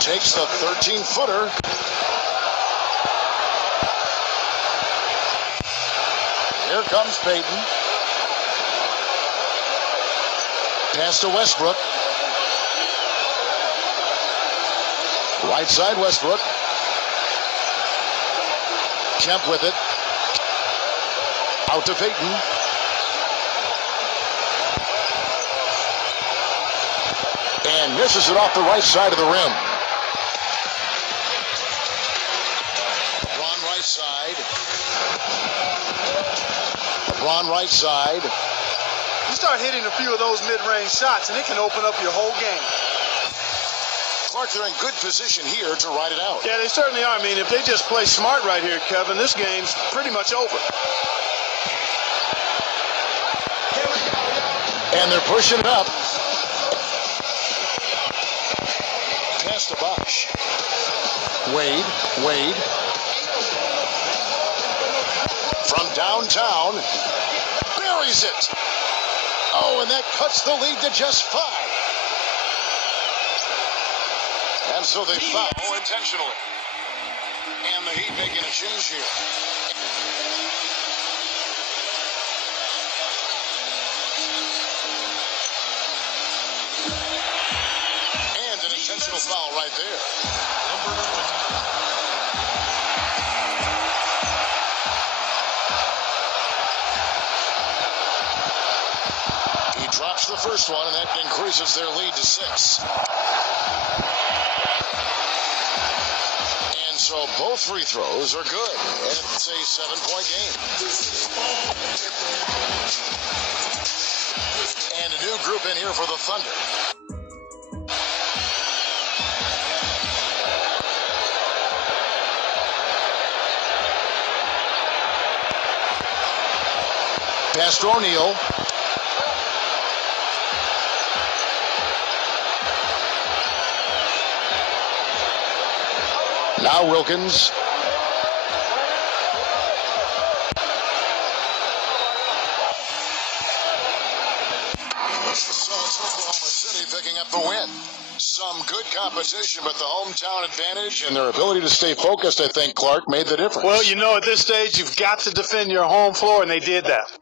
Takes the 13-footer. Here comes Payton. Pass to Westbrook. Right side Westbrook. Kemp with it. Out to Payton. And misses it off the right side of the rim. LeBron right side. LeBron right side. You start hitting a few of those mid-range shots, and it can open up your whole game. Clark, they're in good position here to ride it out. Yeah, they certainly are. I mean, if they just play smart right here, Kevin, this game's pretty much over. And they're pushing it up. Pass to Bosch. Wade. From downtown. Buries it. Oh, and that cuts the lead to just 5. And so they foul intentionally. And the Heat making a change here. And an intentional foul right there. Number 20. Drops the first one, and that increases their lead to 6. And so both free throws are good. And it's a 7-point game. And a new group in here for the Thunder. Pass to O'Neal. Now Wilkins. So it's Oklahoma City picking up the win. Some good competition, but the hometown advantage and their ability to stay focused, I think, Clark, made the difference. Well, you know, at this stage, you've got to defend your home floor, and they did that.